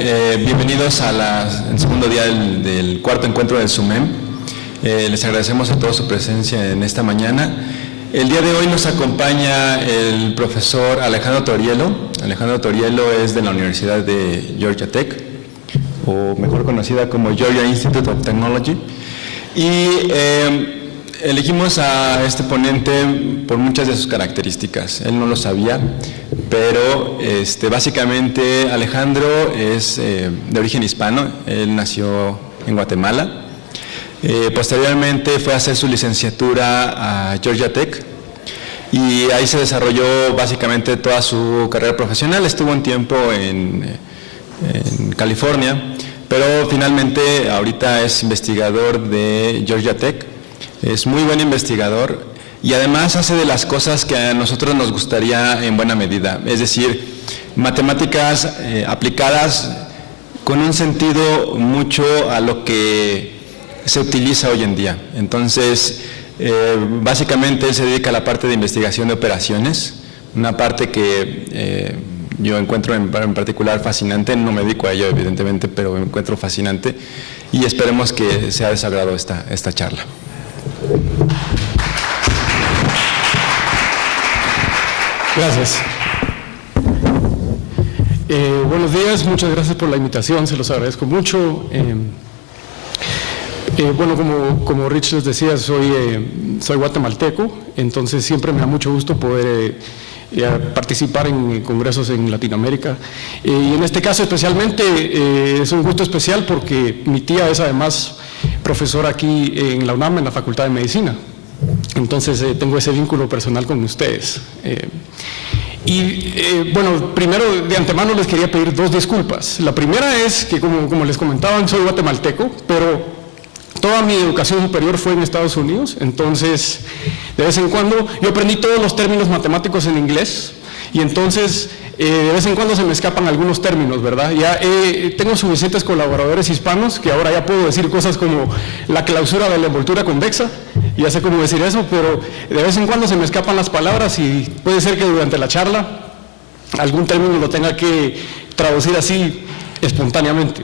Bienvenidos al segundo día del cuarto encuentro del SUMEM. Les agradecemos a todos su presencia en esta mañana. El día de hoy nos acompaña el profesor Alejandro Torielo. Alejandro Torielo es de la Universidad de Georgia Tech, o mejor conocida como Georgia Institute of Technology. Y elegimos a este ponente por muchas de sus características. Él no lo sabía, pero básicamente Alejandro es de origen hispano. Él nació en Guatemala. Posteriormente fue a hacer su licenciatura a Georgia Tech y ahí se desarrolló básicamente toda su carrera profesional. Estuvo un tiempo en California, pero finalmente ahorita es investigador de Georgia Tech. Es muy buen investigador y además hace de las cosas que a nosotros nos gustaría en buena medida, es decir, matemáticas aplicadas con un sentido mucho a lo que se utiliza hoy en día. Entonces, básicamente él se dedica a la parte de investigación de operaciones, una parte que yo encuentro en particular fascinante. No me dedico a ello evidentemente, pero me encuentro fascinante y esperemos que sea de su agrado esta charla. Gracias. Buenos días, muchas gracias por la invitación, se los agradezco mucho. Bueno, como Rich les decía, soy guatemalteco, entonces siempre me da mucho gusto poder participar en congresos en Latinoamérica. Y en este caso especialmente es un gusto especial porque mi tía es además profesora aquí en la UNAM, en la Facultad de Medicina. Entonces tengo ese vínculo personal con ustedes. Bueno, primero de antemano les quería pedir dos disculpas. La primera es que, como les comentaban, soy guatemalteco, pero toda mi educación superior fue en Estados Unidos, entonces de vez en cuando yo aprendí todos los términos matemáticos en inglés y entonces de vez en cuando se me escapan algunos términos, ¿verdad? Ya tengo suficientes colaboradores hispanos que ahora ya puedo decir cosas como la clausura de la envoltura convexa, ya sé cómo decir eso, pero de vez en cuando se me escapan las palabras y puede ser que durante la charla algún término lo tenga que traducir así espontáneamente.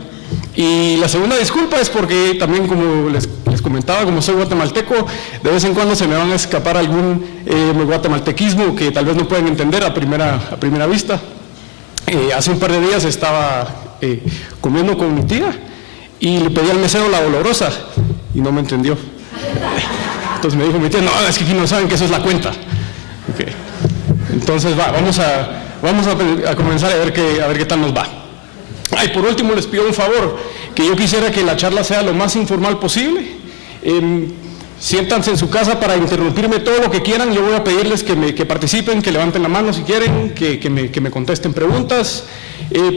Y la segunda disculpa es porque también, como les comentaba, como soy guatemalteco, de vez en cuando se me van a escapar algún guatemaltequismo que tal vez no pueden entender a primera vista. Hace un par de días estaba comiendo con mi tía y le pedí al mesero la dolorosa y no me entendió. Entonces me dijo mi tía, no, es que aquí no saben que eso es la cuenta. Okay. Entonces vamos a comenzar a ver qué tal nos va. Y por último les pido un favor, que yo quisiera que la charla sea lo más informal posible. Siéntanse en su casa para interrumpirme todo lo que quieran. Yo voy a pedirles que participen, que levanten la mano si quieren, que me contesten preguntas.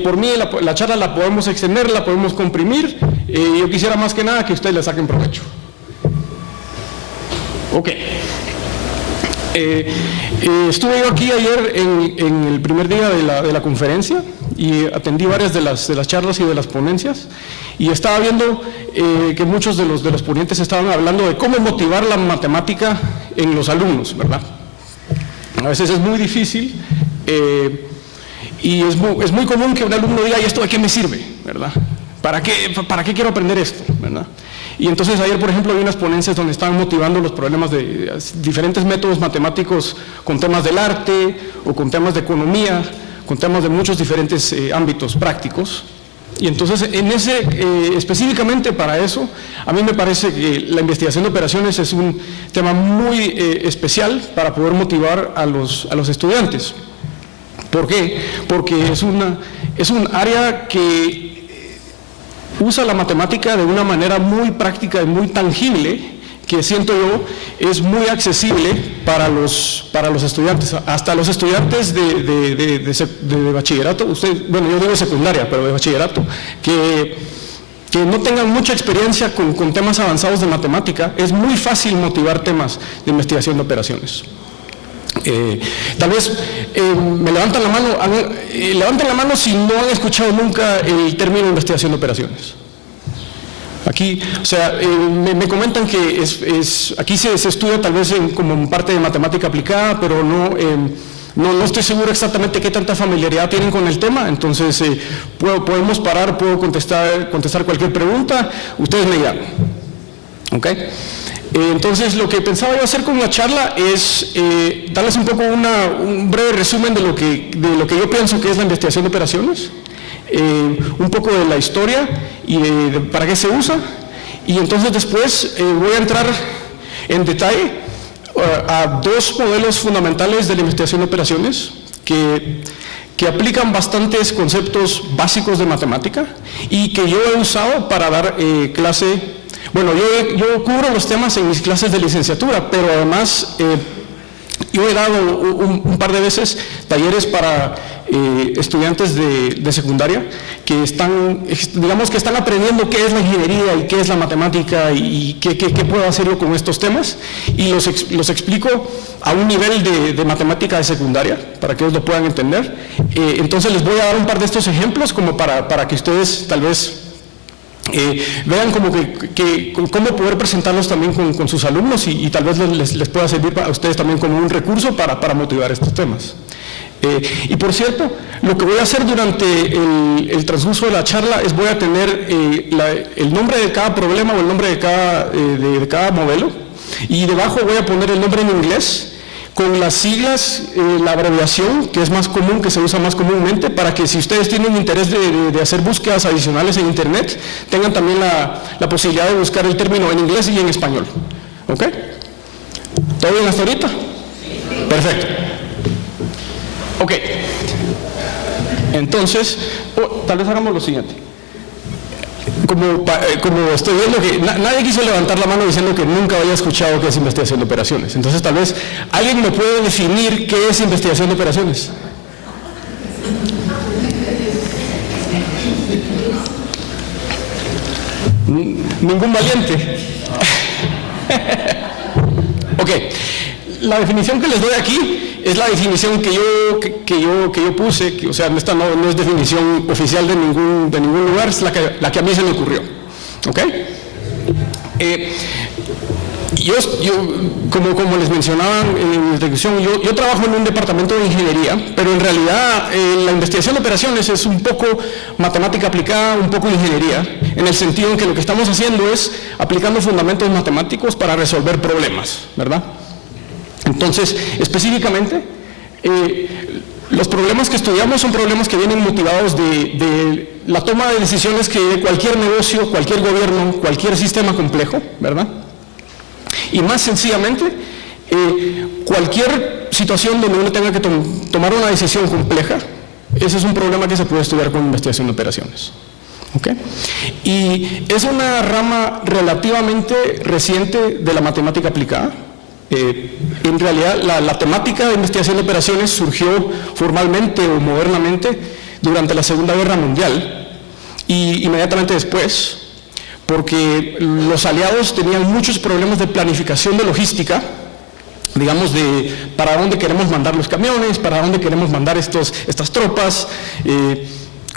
Por mí la charla la podemos extender, la podemos comprimir. Yo quisiera más que nada que ustedes le saquen provecho. Ok. Estuve yo aquí ayer en el primer día de la conferencia y atendí varias de las charlas y de las ponencias y estaba viendo que muchos de los ponentes estaban hablando de cómo motivar la matemática en los alumnos, ¿verdad? A veces es muy difícil y es muy común que un alumno diga, ¿y esto de qué me sirve? ¿Verdad? ¿Para qué quiero aprender esto? ¿Verdad? Y entonces ayer, por ejemplo, vi unas ponencias donde estaban motivando los problemas de diferentes métodos matemáticos con temas del arte o con temas de economía, con temas de muchos diferentes ámbitos prácticos. Y entonces, específicamente para eso, a mí me parece que la investigación de operaciones es un tema muy especial para poder motivar a los estudiantes. ¿Por qué? Porque es un área que usa la matemática de una manera muy práctica y muy tangible, que siento yo es muy accesible para los estudiantes, hasta los estudiantes de bachillerato, bueno, yo digo secundaria, pero de bachillerato, que no tengan mucha experiencia con temas avanzados de matemática. Es muy fácil motivar temas de investigación de operaciones. Tal vez me levantan la mano si no han escuchado nunca el término de investigación de operaciones. Aquí, o sea, me comentan que aquí se estudia tal vez como parte de matemática aplicada, pero no no estoy seguro exactamente qué tanta familiaridad tienen con el tema, entonces podemos parar, puedo contestar cualquier pregunta, ustedes me dirán. ¿Okay? Entonces, lo que pensaba yo hacer con la charla es darles un poco un breve resumen de lo que yo pienso que es la investigación de operaciones, un poco de la historia y para qué se usa, y entonces después voy a entrar en detalle a dos modelos fundamentales de la investigación de operaciones que aplican bastantes conceptos básicos de matemática y que yo he usado para dar clase. Bueno, yo cubro los temas en mis clases de licenciatura, pero además yo he dado un par de veces talleres para estudiantes de secundaria que están aprendiendo qué es la ingeniería y qué es la matemática y qué puedo hacer yo con estos temas, y los explico a un nivel de matemática de secundaria para que ellos lo puedan entender. Entonces les voy a dar un par de estos ejemplos como para que ustedes tal vez vean como cómo poder presentarlos también con sus alumnos y tal vez les pueda servir a ustedes también como un recurso para motivar estos temas. Y por cierto, lo que voy a hacer durante el transcurso de la charla es voy a tener el nombre de cada problema o el nombre de cada modelo, y debajo voy a poner el nombre en inglés con las siglas, la abreviación que es más común, que se usa más comúnmente, para que si ustedes tienen interés de hacer búsquedas adicionales en internet, tengan también la posibilidad de buscar el término en inglés y en español. ¿Ok? ¿Todo bien hasta ahorita? Perfecto. Ok. Entonces, tal vez hagamos lo siguiente. Como estoy viendo que nadie quiso levantar la mano diciendo que nunca había escuchado qué es investigación de operaciones. Entonces, tal vez alguien me puede definir qué es investigación de operaciones. Ningún valiente. Ok. La definición que les doy aquí es la definición que yo puse, o sea, esta no es definición oficial de ningún lugar, es la que a mí se me ocurrió. ¿Ok? Como les mencionaba en mi introducción, yo trabajo en un departamento de ingeniería, pero en realidad la investigación de operaciones es un poco matemática aplicada, un poco ingeniería, en el sentido en que lo que estamos haciendo es aplicando fundamentos matemáticos para resolver problemas, ¿verdad? Entonces, específicamente, los problemas que estudiamos son problemas que vienen motivados de la toma de decisiones que cualquier negocio, cualquier gobierno, cualquier sistema complejo, ¿verdad? Y más sencillamente, cualquier situación donde uno tenga que tomar una decisión compleja, ese es un problema que se puede estudiar con investigación de operaciones. ¿Okay? Y es una rama relativamente reciente de la matemática aplicada. En realidad, la temática de investigación de operaciones surgió formalmente o modernamente durante la Segunda Guerra Mundial y inmediatamente después, porque los aliados tenían muchos problemas de planificación de logística, digamos, de para dónde queremos mandar los camiones, para dónde queremos mandar estas tropas,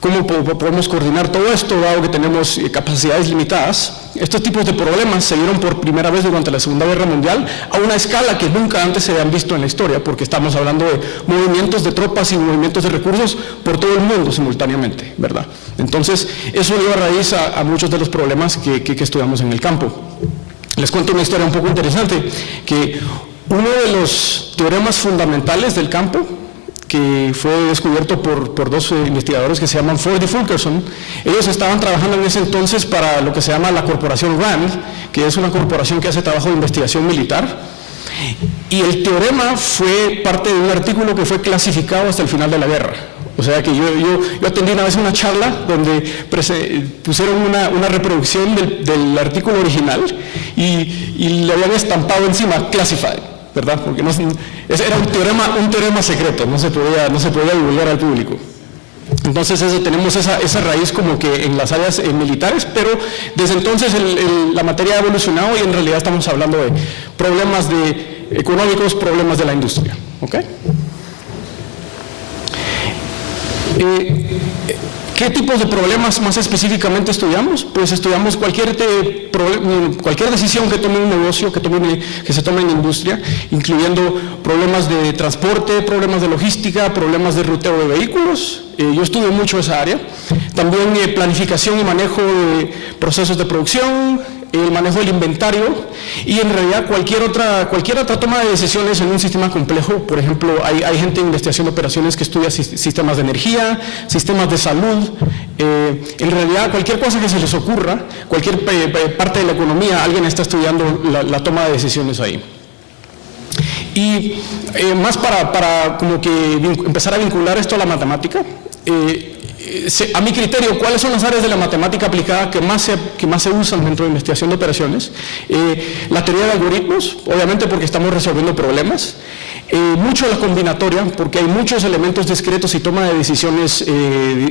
cómo podemos coordinar todo esto, dado que tenemos capacidades limitadas. Estos tipos de problemas se dieron por primera vez durante la Segunda Guerra Mundial a una escala que nunca antes se habían visto en la historia, porque estamos hablando de movimientos de tropas y movimientos de recursos por todo el mundo simultáneamente, ¿verdad? Entonces, eso dio raíz a muchos de los problemas que estudiamos en el campo. Les cuento una historia un poco interesante, que uno de los teoremas fundamentales del campo, que fue descubierto por dos investigadores que se llaman Ford y Fulkerson. Ellos estaban trabajando en ese entonces para lo que se llama la corporación RAND, que es una corporación que hace trabajo de investigación militar, y el teorema fue parte de un artículo que fue clasificado hasta el final de la guerra. O sea que yo atendí una vez una charla donde pusieron una reproducción del artículo original y le habían estampado encima classified, ¿verdad? Porque era un teorema secreto, no se podía divulgar al público. Entonces tenemos esa raíz como que en las áreas militares, pero desde entonces la materia ha evolucionado y en realidad estamos hablando de problemas económicos, problemas de la industria. ¿Ok? ¿Qué tipos de problemas más específicamente estudiamos? Pues estudiamos cualquier decisión que tome un negocio, que se tome en industria, incluyendo problemas de transporte, problemas de logística, problemas de ruteo de vehículos. Yo estudio mucho esa área. También planificación y manejo de procesos de producción, el manejo del inventario y en realidad cualquier otra toma de decisiones en un sistema complejo. Por ejemplo, hay gente en investigación de operaciones que estudia sistemas de energía, sistemas de salud. En realidad cualquier cosa que se les ocurra, cualquier parte de la economía, alguien está estudiando la toma de decisiones ahí. Y más para como que empezar a vincular esto a la matemática, a mi criterio, ¿cuáles son las áreas de la matemática aplicada que más se usan dentro de investigación de operaciones? La teoría de algoritmos, obviamente porque estamos resolviendo problemas. Mucho la combinatoria, porque hay muchos elementos discretos y toma de decisiones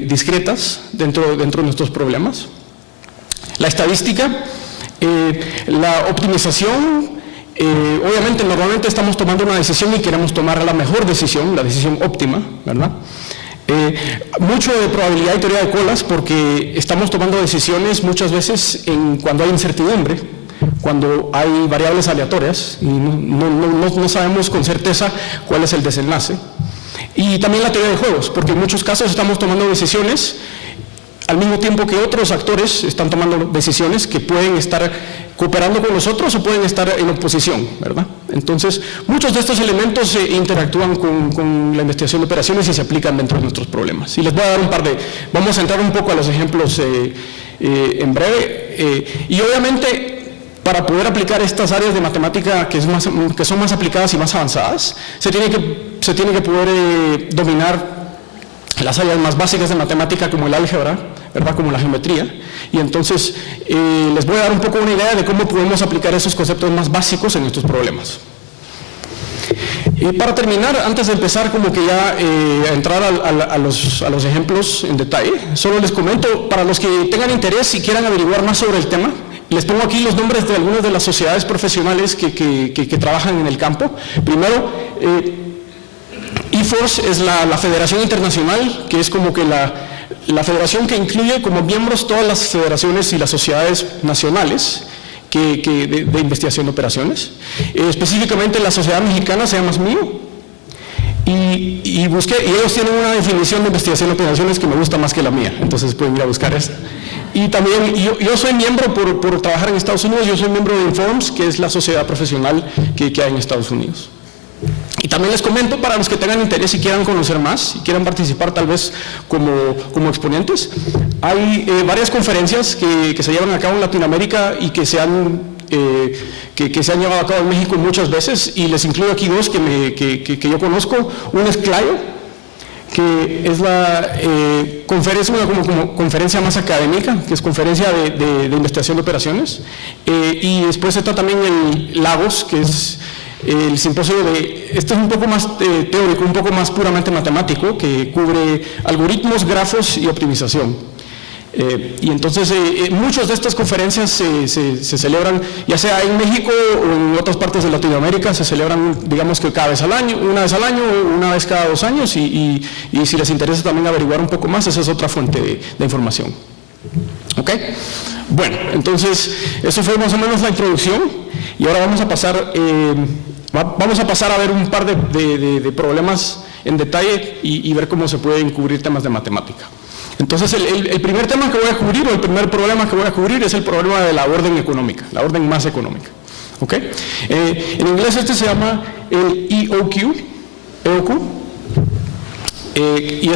discretas dentro de nuestros problemas. La estadística, la optimización. Obviamente, normalmente estamos tomando una decisión y queremos tomar la mejor decisión, la decisión óptima, ¿verdad? Mucho de probabilidad y teoría de colas, porque estamos tomando decisiones muchas veces cuando hay incertidumbre, cuando hay variables aleatorias y no sabemos con certeza cuál es el desenlace. Y también la teoría de juegos, porque en muchos casos estamos tomando decisiones al mismo tiempo que otros actores están tomando decisiones que pueden estar cooperando con nosotros o pueden estar en oposición, ¿verdad? Entonces, muchos de estos elementos interactúan con la investigación de operaciones y se aplican dentro de nuestros problemas. Y les voy a dar vamos a entrar un poco a los ejemplos en breve. Y obviamente, para poder aplicar estas áreas de matemática que son más aplicadas y más avanzadas, se tiene que poder dominar las áreas más básicas de matemática como el álgebra, ¿verdad? Como la geometría, y entonces les voy a dar un poco una idea de cómo podemos aplicar esos conceptos más básicos en estos problemas. Y para terminar, antes de empezar como que ya a entrar a los ejemplos en detalle, solo les comento, para los que tengan interés y quieran averiguar más sobre el tema, les pongo aquí los nombres de algunas de las sociedades profesionales que trabajan en el campo. Primero, IFORCE es la Federación Internacional, que es como que la federación que incluye como miembros todas las federaciones y las sociedades nacionales de investigación de operaciones. Específicamente la Sociedad Mexicana se llama SMIO, y busqué, y ellos tienen una definición de investigación de operaciones que me gusta más que la mía, entonces pueden ir a buscar esta. Y también, yo soy miembro por trabajar en Estados Unidos, yo soy miembro de INFORMS, que es la sociedad profesional que hay en Estados Unidos. Y también les comento, para los que tengan interés y quieran conocer más, y quieran participar tal vez como exponentes, hay varias conferencias que se llevan a cabo en Latinoamérica y que se han llevado a cabo en México muchas veces, y les incluyo aquí dos que yo conozco. Una es CLIO, que es la como conferencia más académica, que es conferencia de investigación de operaciones, y después está también el Lagos, que es el simposio este es un poco más teórico, un poco más puramente matemático, que cubre algoritmos, grafos y optimización. Y entonces muchas de estas conferencias se celebran, ya sea en México o en otras partes de Latinoamérica, se celebran, digamos que una vez al año, una vez cada 2 años, y si les interesa también averiguar un poco más, esa es otra fuente de información. ¿Ok? Bueno, entonces, eso fue más o menos la introducción, y ahora vamos a pasar a ver un par de problemas en detalle y ver cómo se pueden cubrir temas de matemática. Entonces, el primer tema que voy a cubrir, o el primer problema que voy a cubrir, es el problema de la orden económica, la orden más económica. ¿Ok? En inglés este se llama el EOQ, y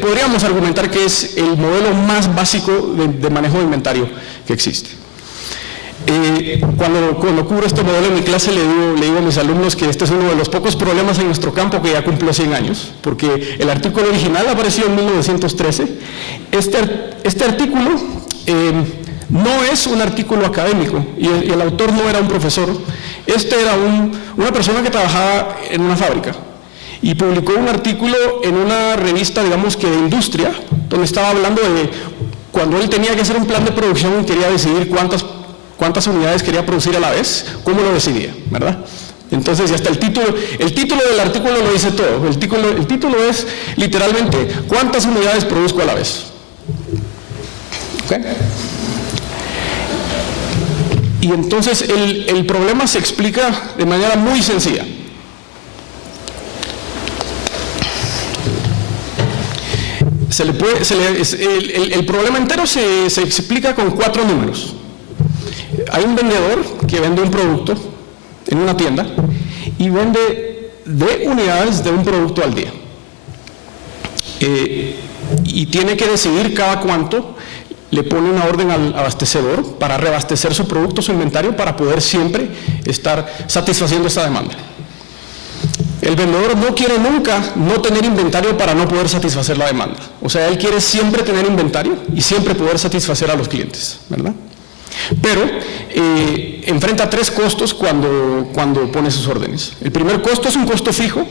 podríamos argumentar que es el modelo más básico de manejo de inventario que existe. Cuando cubro este modelo en mi clase le digo a mis alumnos que este es uno de los pocos problemas en nuestro campo que ya cumplió 100 años, porque el artículo original apareció en 1913. Este artículo no es un artículo académico, y el autor no era un profesor. Este era una persona que trabajaba en una fábrica y publicó un artículo en una revista, digamos que de industria, donde estaba hablando de cuando él tenía que hacer un plan de producción y quería decidir cuántas unidades quería producir a la vez, cómo lo decidía, ¿verdad? Entonces ya está el título del artículo lo dice todo. El título es literalmente ¿cuántas unidades produzco a la vez? ¿Okay? Y entonces el problema se explica de manera muy sencilla. El problema entero se explica con 4 números. Hay un vendedor que vende un producto en una tienda y vende de unidades de un producto al día. Y tiene que decidir cada cuánto le pone una orden al abastecedor para reabastecer su producto, su inventario, para poder siempre estar satisfaciendo esa demanda. El vendedor no quiere nunca no tener inventario para no poder satisfacer la demanda. O sea, él quiere siempre tener inventario y siempre poder satisfacer a los clientes, ¿verdad? Pero enfrenta 3 costos cuando pone sus órdenes. El primer costo es un costo fijo,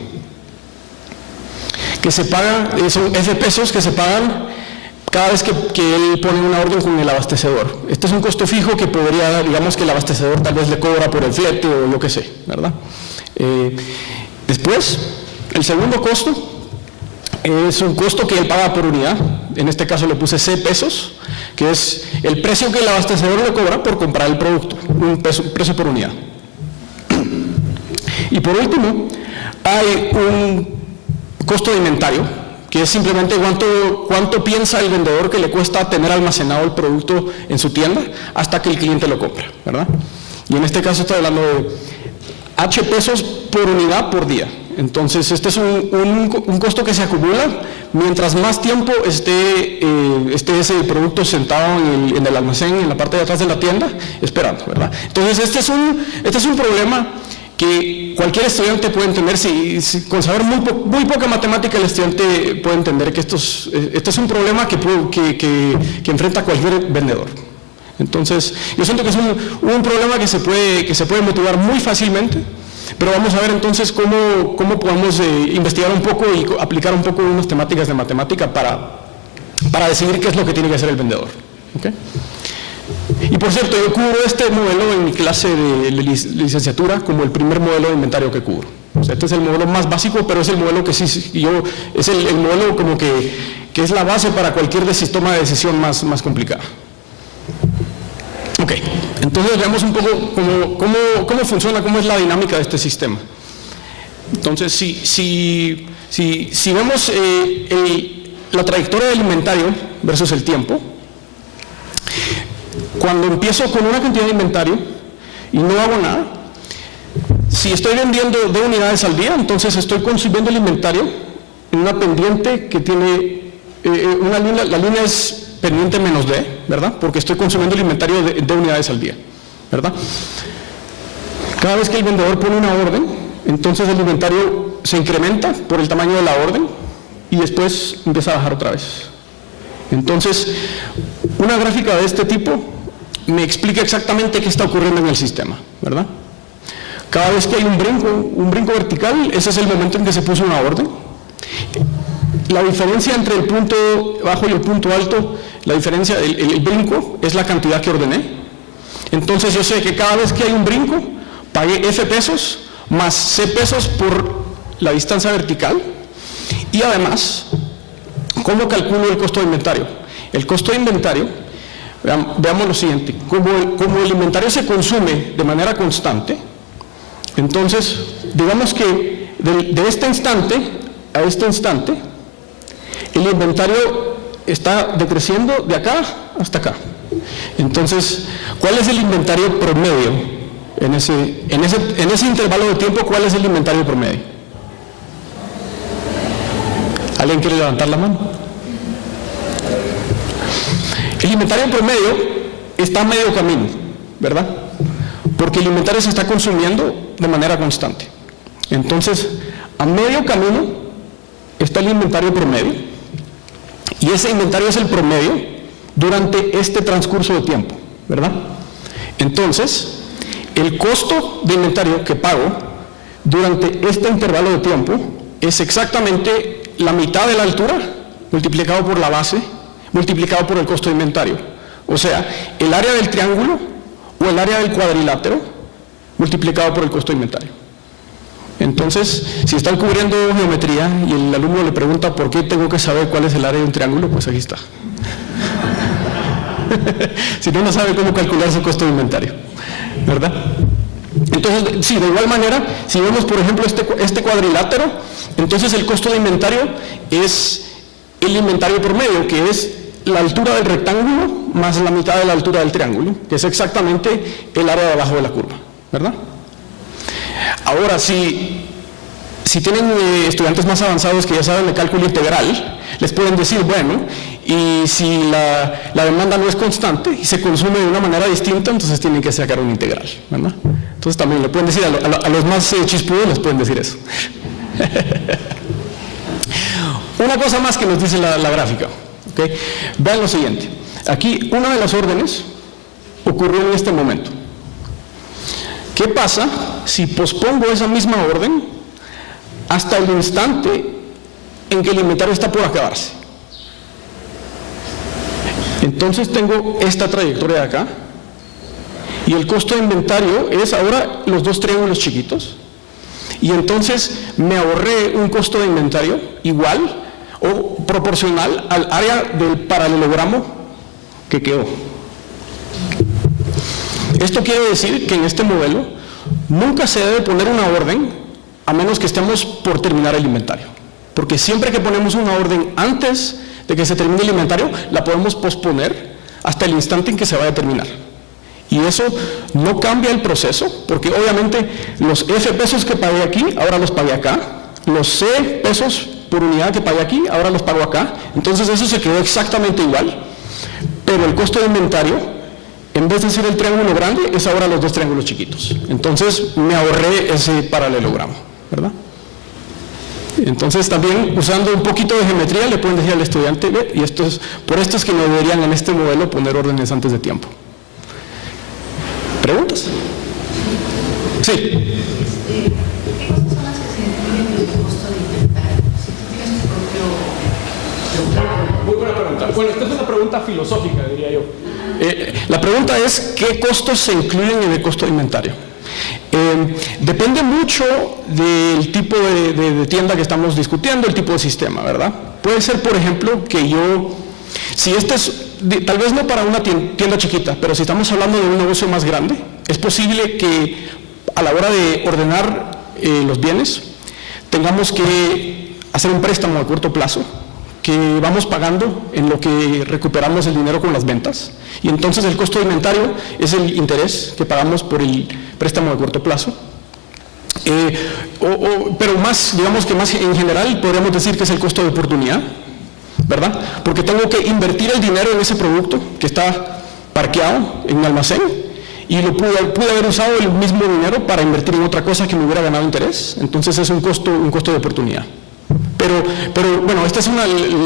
que se paga, son F pesos que se pagan cada vez que él pone una orden con el abastecedor. Este es un costo fijo que podría, digamos que el abastecedor tal vez le cobra por el flete o yo qué sé, ¿verdad? Después, el segundo costo es un costo que él paga por unidad. En este caso le puse C pesos, que es el precio que el abastecedor le cobra por comprar el producto, un precio por unidad. Y por último, hay un costo de inventario, que es simplemente cuánto piensa el vendedor que le cuesta tener almacenado el producto en su tienda hasta que el cliente lo compra, ¿verdad? Y en este caso estoy hablando de H pesos por unidad por día. Entonces este es un costo que se acumula mientras más tiempo esté ese producto sentado en el almacén, en la parte de atrás de la tienda, esperando, ¿verdad? Entonces este es un problema que cualquier estudiante puede entender. Con saber muy poca matemática, el estudiante puede entender que esto es un problema que enfrenta cualquier vendedor. Entonces, yo siento que es un problema que se puede motivar muy fácilmente, pero vamos a ver entonces cómo podemos investigar un poco y aplicar un poco unas temáticas de matemática para decidir qué es lo que tiene que hacer el vendedor. ¿Okay? Y por cierto, yo cubro este modelo en mi clase de licenciatura como el primer modelo de inventario que cubro. O sea, este es el modelo más básico, pero es el modelo que es el modelo como que es la base para cualquier toma de decisión más complicada. Ok, entonces veamos un poco cómo funciona, cómo es la dinámica de este sistema. Entonces, si vemos la trayectoria del inventario versus el tiempo, cuando empiezo con una cantidad de inventario y no hago nada, si estoy vendiendo 2 unidades al día, entonces estoy consumiendo el inventario en una pendiente que tiene la línea es pendiente menos D, ¿verdad? Porque estoy consumiendo el inventario de unidades al día, ¿verdad? Cada vez que el vendedor pone una orden, entonces el inventario se incrementa por el tamaño de la orden y después empieza a bajar otra vez. Entonces, una gráfica de este tipo me explica exactamente qué está ocurriendo en el sistema, ¿verdad? Cada vez que hay un brinco vertical, ese es el momento en que se puso una orden. La diferencia entre el punto bajo y el punto alto, la diferencia, el brinco, es la cantidad que ordené. Entonces yo sé que cada vez que hay un brinco, pagué F pesos más C pesos por la distancia vertical. Y además, ¿cómo calculo el costo de inventario? El costo de inventario, veamos lo siguiente, como el inventario se consume de manera constante, entonces digamos que de este instante a este instante, el inventario está decreciendo de acá hasta acá. Entonces, ¿cuál es el inventario promedio? En ese intervalo de tiempo, ¿cuál es el inventario promedio? ¿Alguien quiere levantar la mano? El inventario promedio está a medio camino, ¿verdad? Porque el inventario se está consumiendo de manera constante. Entonces, a medio camino está el inventario promedio, y ese inventario es el promedio durante este transcurso de tiempo, ¿verdad? Entonces, el costo de inventario que pago durante este intervalo de tiempo es exactamente la mitad de la altura multiplicado por la base, multiplicado por el costo de inventario. O sea, el área del triángulo o el área del cuadrilátero multiplicado por el costo de inventario. Entonces, si están cubriendo geometría y el alumno le pregunta por qué tengo que saber cuál es el área de un triángulo, pues aquí está. Si no, no sabe cómo calcular su costo de inventario, ¿verdad? Entonces, sí, de igual manera, si vemos, por ejemplo, este cuadrilátero, entonces el costo de inventario es el inventario promedio, que es la altura del rectángulo más la mitad de la altura del triángulo, que es exactamente el área de abajo de la curva, ¿verdad? Ahora, si tienen estudiantes más avanzados que ya saben de cálculo integral, les pueden decir, bueno, y si la demanda no es constante y se consume de una manera distinta, entonces tienen que sacar un integral, ¿verdad? Entonces también le pueden decir, a los más chispudos les pueden decir eso. Una cosa más que nos dice la gráfica, ¿okay? Vean lo siguiente, aquí una de las órdenes ocurrió en este momento. ¿Qué pasa si pospongo esa misma orden hasta el instante en que el inventario está por acabarse? Entonces tengo esta trayectoria de acá y el costo de inventario es ahora los dos triángulos chiquitos, y entonces me ahorré un costo de inventario igual o proporcional al área del paralelogramo que quedó. Esto quiere decir que en este modelo nunca se debe poner una orden a menos que estemos por terminar el inventario, porque siempre que ponemos una orden antes de que se termine el inventario, la podemos posponer hasta el instante en que se vaya a terminar. Y eso no cambia el proceso, porque obviamente los F pesos que pagué aquí, ahora los pagué acá, los C pesos por unidad que pagué aquí, ahora los pago acá, entonces eso se quedó exactamente igual, pero el costo de inventario, en vez de ser el triángulo grande, es ahora los dos triángulos chiquitos. Entonces me ahorré ese paralelogramo, ¿verdad? Entonces también, usando un poquito de geometría, le pueden decir al estudiante, ve, y por esto es que no deberían en este modelo poner órdenes antes de tiempo. ¿Preguntas? Sí. ¿Qué cosas son las que se incluyen en el costo de inventario? Si tú tienes tu propio... Muy buena pregunta. Bueno, esta es una pregunta filosófica, diría yo. La pregunta es, ¿qué costos se incluyen en el costo de inventario? Depende mucho del tipo de tienda que estamos discutiendo, el tipo de sistema, ¿verdad? Puede ser, por ejemplo, que si este es, tal vez no para una tienda chiquita, pero si estamos hablando de un negocio más grande, es posible que a la hora de ordenar los bienes, tengamos que hacer un préstamo a corto plazo, que vamos pagando en lo que recuperamos el dinero con las ventas, y entonces el costo de inventario es el interés que pagamos por el préstamo de corto plazo. Pero más, digamos que más en general, podríamos decir que es el costo de oportunidad, ¿verdad? Porque tengo que invertir el dinero en ese producto que está parqueado en un almacén, y lo pude haber usado el mismo dinero para invertir en otra cosa que me hubiera ganado interés. Entonces es un costo de oportunidad. Pero bueno,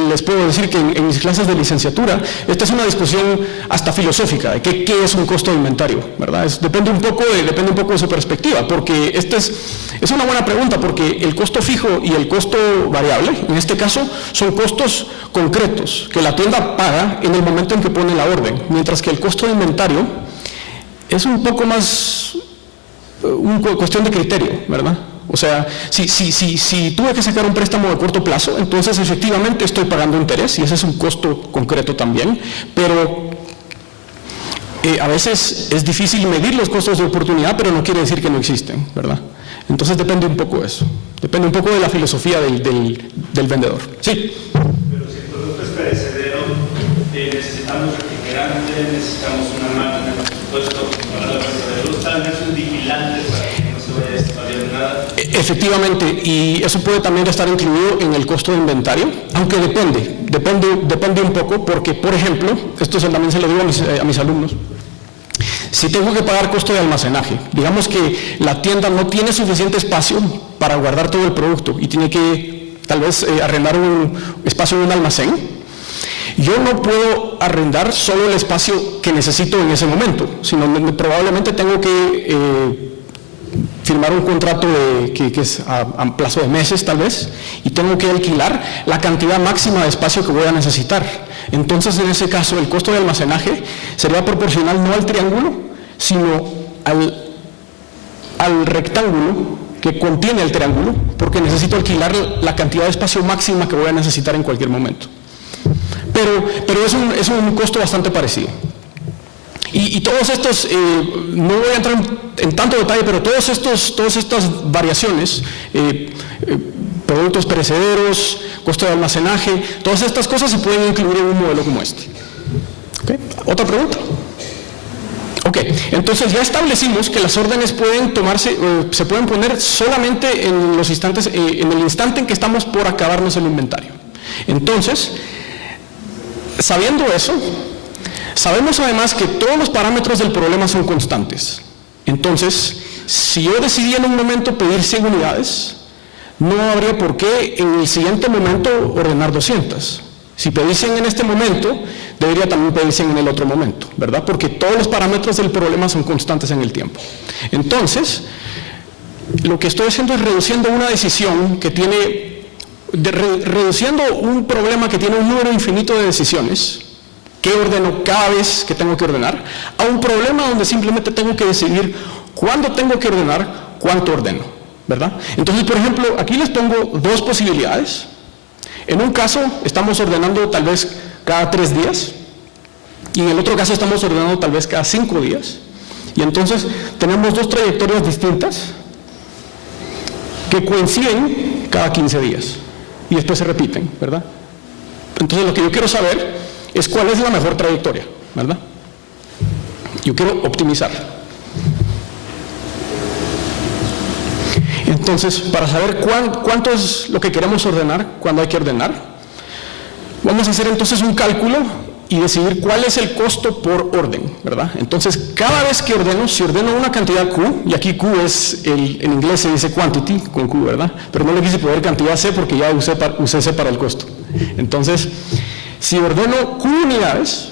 les puedo decir que en mis clases de licenciatura, esta es una discusión hasta filosófica de qué es un costo de inventario, ¿verdad? Depende un poco de su perspectiva, porque es una buena pregunta, porque el costo fijo y el costo variable, en este caso, son costos concretos que la tienda paga en el momento en que pone la orden, mientras que el costo de inventario es un poco más una cuestión de criterio, ¿verdad? O sea, si tuve que sacar un préstamo de corto plazo, entonces efectivamente estoy pagando interés y ese es un costo concreto también, pero a veces es difícil medir los costos de oportunidad, pero no quiere decir que no existen, ¿verdad? Entonces depende un poco de eso, depende un poco de la filosofía del vendedor. Sí. Pero si el producto es perecedero, necesitamos refrigerante, necesitamos una máquina, por supuesto, para la luz, tal vez un vigilante para que no se vaya a extraviar nada. Efectivamente, y eso puede también estar incluido en el costo de inventario, aunque depende un poco, porque, por ejemplo, esto también se lo digo a mis alumnos, si tengo que pagar costo de almacenaje, digamos que la tienda no tiene suficiente espacio para guardar todo el producto y tiene que tal vez arrendar un espacio en un almacén, yo no puedo arrendar solo el espacio que necesito en ese momento, sino probablemente tengo que firmar un contrato que es a plazo de meses tal vez, y tengo que alquilar la cantidad máxima de espacio que voy a necesitar. Entonces en ese caso el costo de almacenaje sería proporcional no al triángulo, sino al rectángulo que contiene el triángulo, porque necesito alquilar la cantidad de espacio máxima que voy a necesitar en cualquier momento. Pero es un costo bastante parecido. Y todos estos, no voy a entrar en tanto detalle, pero todas estas variaciones, productos perecederos, costo de almacenaje, todas estas cosas se pueden incluir en un modelo como este. ¿Okay? ¿Otra pregunta? Ok, entonces ya establecimos que las órdenes pueden tomarse, se pueden poner solamente en los instantes, en el instante en que estamos por acabarnos el inventario. Entonces, sabiendo eso, sabemos además que todos los parámetros del problema son constantes. Entonces, si yo decidí en un momento pedir 100 unidades, no habría por qué en el siguiente momento ordenar 200. Si pedí 100 en este momento, debería también pedir 100 en el otro momento, ¿verdad? Porque todos los parámetros del problema son constantes en el tiempo. Entonces, lo que estoy haciendo es reduciendo una decisión que tiene, reduciendo un problema que tiene un número infinito de decisiones, que ordeno cada vez que tengo que ordenar, a un problema donde simplemente tengo que decidir cuándo tengo que ordenar, cuánto ordeno, ¿verdad? Entonces, por ejemplo, aquí les pongo dos posibilidades. En un caso estamos ordenando tal vez cada 3 días y en el otro caso estamos ordenando tal vez cada 5 días. Y entonces tenemos dos trayectorias distintas que coinciden cada 15 días y después se repiten, ¿verdad? Entonces lo que yo quiero saber es cuál es la mejor trayectoria, ¿verdad? Yo quiero optimizar. Entonces, para saber cuánto es lo que queremos ordenar, cuándo hay que ordenar, vamos a hacer entonces un cálculo y decidir cuál es el costo por orden, ¿verdad? Entonces, cada vez que ordeno, si ordeno una cantidad Q, y aquí Q es, en inglés se dice quantity, con Q, ¿verdad? Pero no le quise poner cantidad C porque ya usé C para el costo. Entonces, si ordeno Q unidades,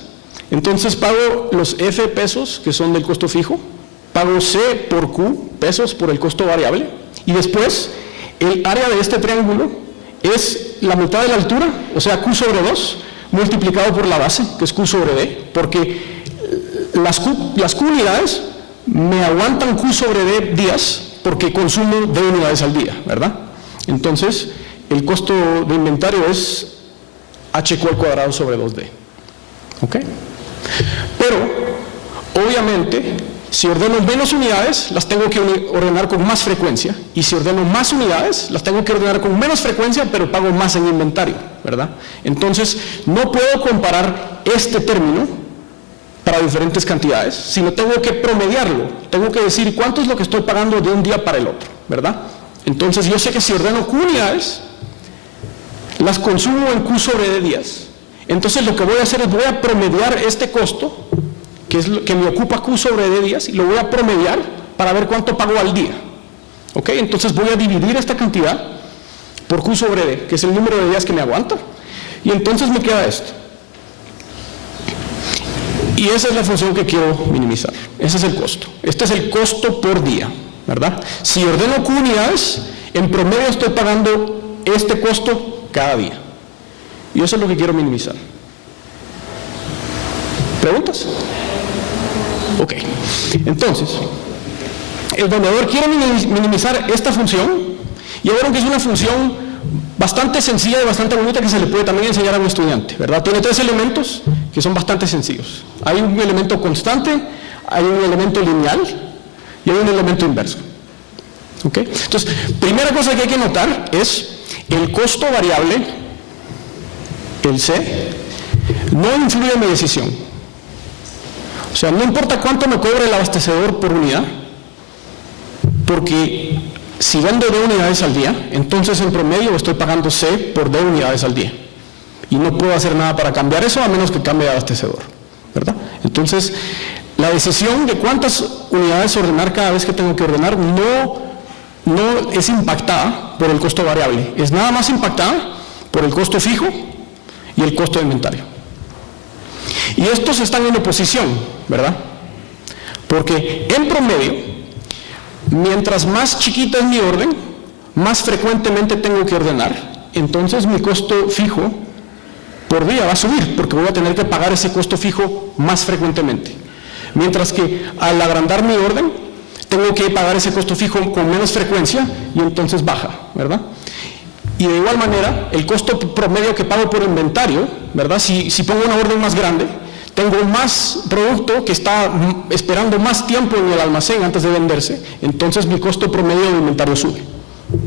entonces pago los F pesos, que son del costo fijo, pago C por Q pesos por el costo variable, y después el área de este triángulo es la mitad de la altura, o sea, Q sobre 2, multiplicado por la base, que es Q sobre D, porque las Q unidades me aguantan Q sobre D días, porque consumo D unidades al día, ¿verdad? Entonces, el costo de inventario es HQ al cuadrado sobre 2D. ¿Ok? Pero, obviamente, si ordeno menos unidades, las tengo que ordenar con más frecuencia, y si ordeno más unidades, las tengo que ordenar con menos frecuencia, pero pago más en inventario, ¿verdad? Entonces, no puedo comparar este término para diferentes cantidades, sino tengo que promediarlo, tengo que decir cuánto es lo que estoy pagando de un día para el otro, ¿verdad? Entonces, yo sé que si ordeno Q unidades, las consumo en Q sobre D días. Entonces, lo que voy a hacer es voy a promediar este costo, que es lo que me ocupa Q sobre D días, y lo voy a promediar para ver cuánto pago al día. ¿Ok? Entonces voy a dividir esta cantidad por Q sobre D, que es el número de días que me aguanta, y entonces me queda esto. Y esa es la función que quiero minimizar. Ese es el costo. Este es el costo por día, ¿verdad? Si ordeno Q unidades, en promedio estoy pagando este costo cada día. Y eso es lo que quiero minimizar. ¿Preguntas? Ok, entonces, el vendedor quiere minimizar esta función, y vieron que es una función bastante sencilla y bastante bonita que se le puede también enseñar a un estudiante, ¿verdad? Tiene 3 elementos que son bastante sencillos. Hay un elemento constante, hay un elemento lineal y hay un elemento inverso. ¿Ok? Entonces, primera cosa que hay que notar es el costo variable, el C, no influye en mi decisión. O sea, no importa cuánto me cobre el abastecedor por unidad, porque si vendo D unidades al día, entonces en promedio estoy pagando C por D unidades al día. Y no puedo hacer nada para cambiar eso a menos que cambie de abastecedor, ¿verdad? Entonces, la decisión de cuántas unidades ordenar cada vez que tengo que ordenar no es impactada por el costo variable, es nada más impactada por el costo fijo y el costo de inventario. Y estos están en oposición, ¿verdad? Porque en promedio, mientras más chiquita es mi orden, más frecuentemente tengo que ordenar, entonces mi costo fijo por día va a subir, porque voy a tener que pagar ese costo fijo más frecuentemente. Mientras que al agrandar mi orden, tengo que pagar ese costo fijo con menos frecuencia y entonces baja, ¿verdad? Y de igual manera, el costo promedio que pago por inventario, ¿verdad? Si pongo una orden más grande, tengo más producto que está esperando más tiempo en el almacén antes de venderse, entonces mi costo promedio de inventario sube,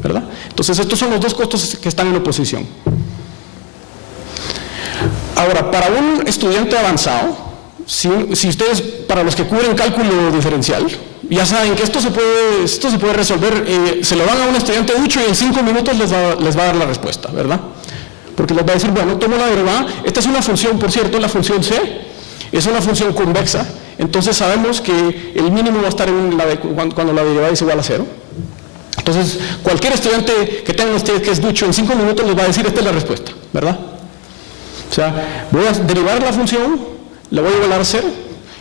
¿verdad? Entonces estos son los dos costos que están en oposición. Ahora, para un estudiante avanzado, si ustedes, para los que cubren cálculo diferencial, ya saben que esto se puede resolver, se lo dan a un estudiante ducho y en 5 minutos les va a dar la respuesta, ¿verdad? Porque les va a decir, bueno, tomo la derivada, esta es una función, por cierto, la función C, es una función convexa, entonces sabemos que el mínimo va a estar cuando la derivada es igual a 0. Entonces, cualquier estudiante que tengan ustedes que es ducho, en 5 minutos les va a decir, esta es la respuesta, ¿verdad? O sea, voy a derivar la función, la voy a igualar a 0,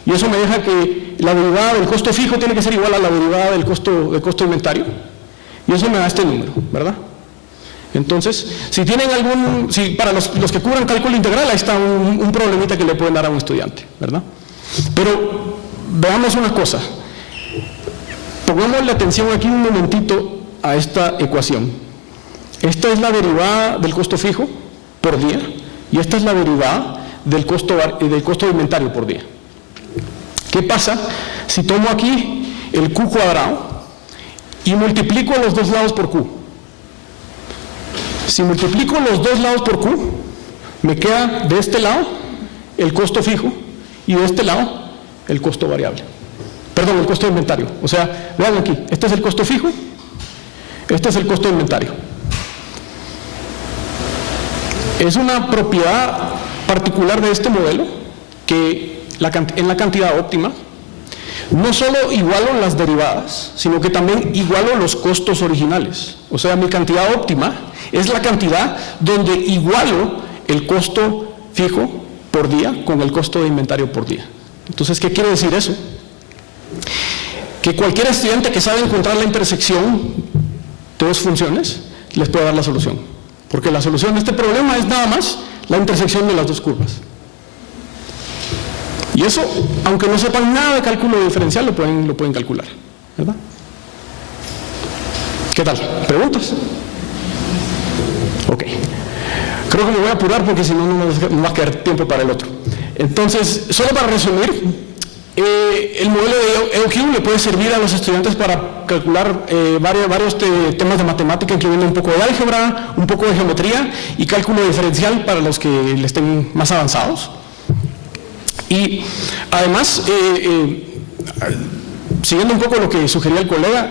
y eso me deja que la derivada del costo fijo tiene que ser igual a la derivada del costo de inventario, y eso me da este número, ¿verdad? Entonces, si tienen para los que cubran cálculo integral, ahí está un problemita que le pueden dar a un estudiante, ¿verdad? Pero veamos una cosa, pongámosle atención aquí un momentito a esta ecuación. Esta es la derivada del costo fijo por día, y esta es la derivada del costo de inventario por día. ¿Qué pasa si tomo aquí el Q cuadrado y multiplico los dos lados por Q? Si multiplico los dos lados por Q, me queda de este lado el costo fijo y de este lado el costo variable. Perdón, el costo de inventario. O sea, vean aquí, este es el costo fijo, este es el costo de inventario. Es una propiedad particular de este modelo que en la cantidad óptima no solo igualo las derivadas, sino que también igualo los costos originales. O sea, mi cantidad óptima es la cantidad donde igualo el costo fijo por día con el costo de inventario por día. Entonces, ¿qué quiere decir eso? Que cualquier estudiante que sabe encontrar la intersección de dos funciones les puede dar la solución. Porque la solución de este problema es nada más la intersección de las dos curvas. Y eso, aunque no sepan nada de cálculo diferencial, lo pueden calcular, ¿verdad? ¿Qué tal? ¿Preguntas? Ok. Creo que me voy a apurar porque si no, no va a quedar tiempo para el otro. Entonces, solo para resumir, el modelo de EOQ le puede servir a los estudiantes para calcular varios temas de matemática, incluyendo un poco de álgebra, un poco de geometría y cálculo diferencial para los que estén más avanzados. Y además, siguiendo un poco lo que sugería el colega,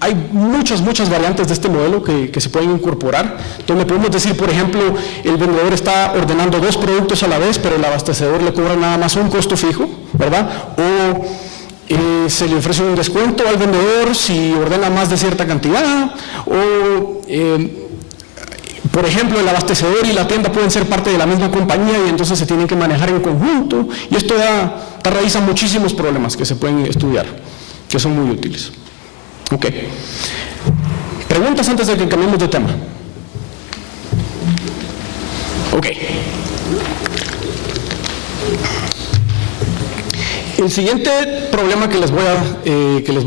hay muchas variantes de este modelo que se pueden incorporar, donde podemos decir, por ejemplo, el vendedor está ordenando 2 productos a la vez, pero el abastecedor le cobra nada más un costo fijo, ¿verdad? O se le ofrece un descuento al vendedor si ordena más de cierta cantidad, o por ejemplo, el abastecedor y la tienda pueden ser parte de la misma compañía y entonces se tienen que manejar en conjunto, y esto da raíz a muchísimos problemas que se pueden estudiar, que son muy útiles. Ok. ¿Preguntas antes de que cambiemos de tema? Ok. El siguiente problema que les voy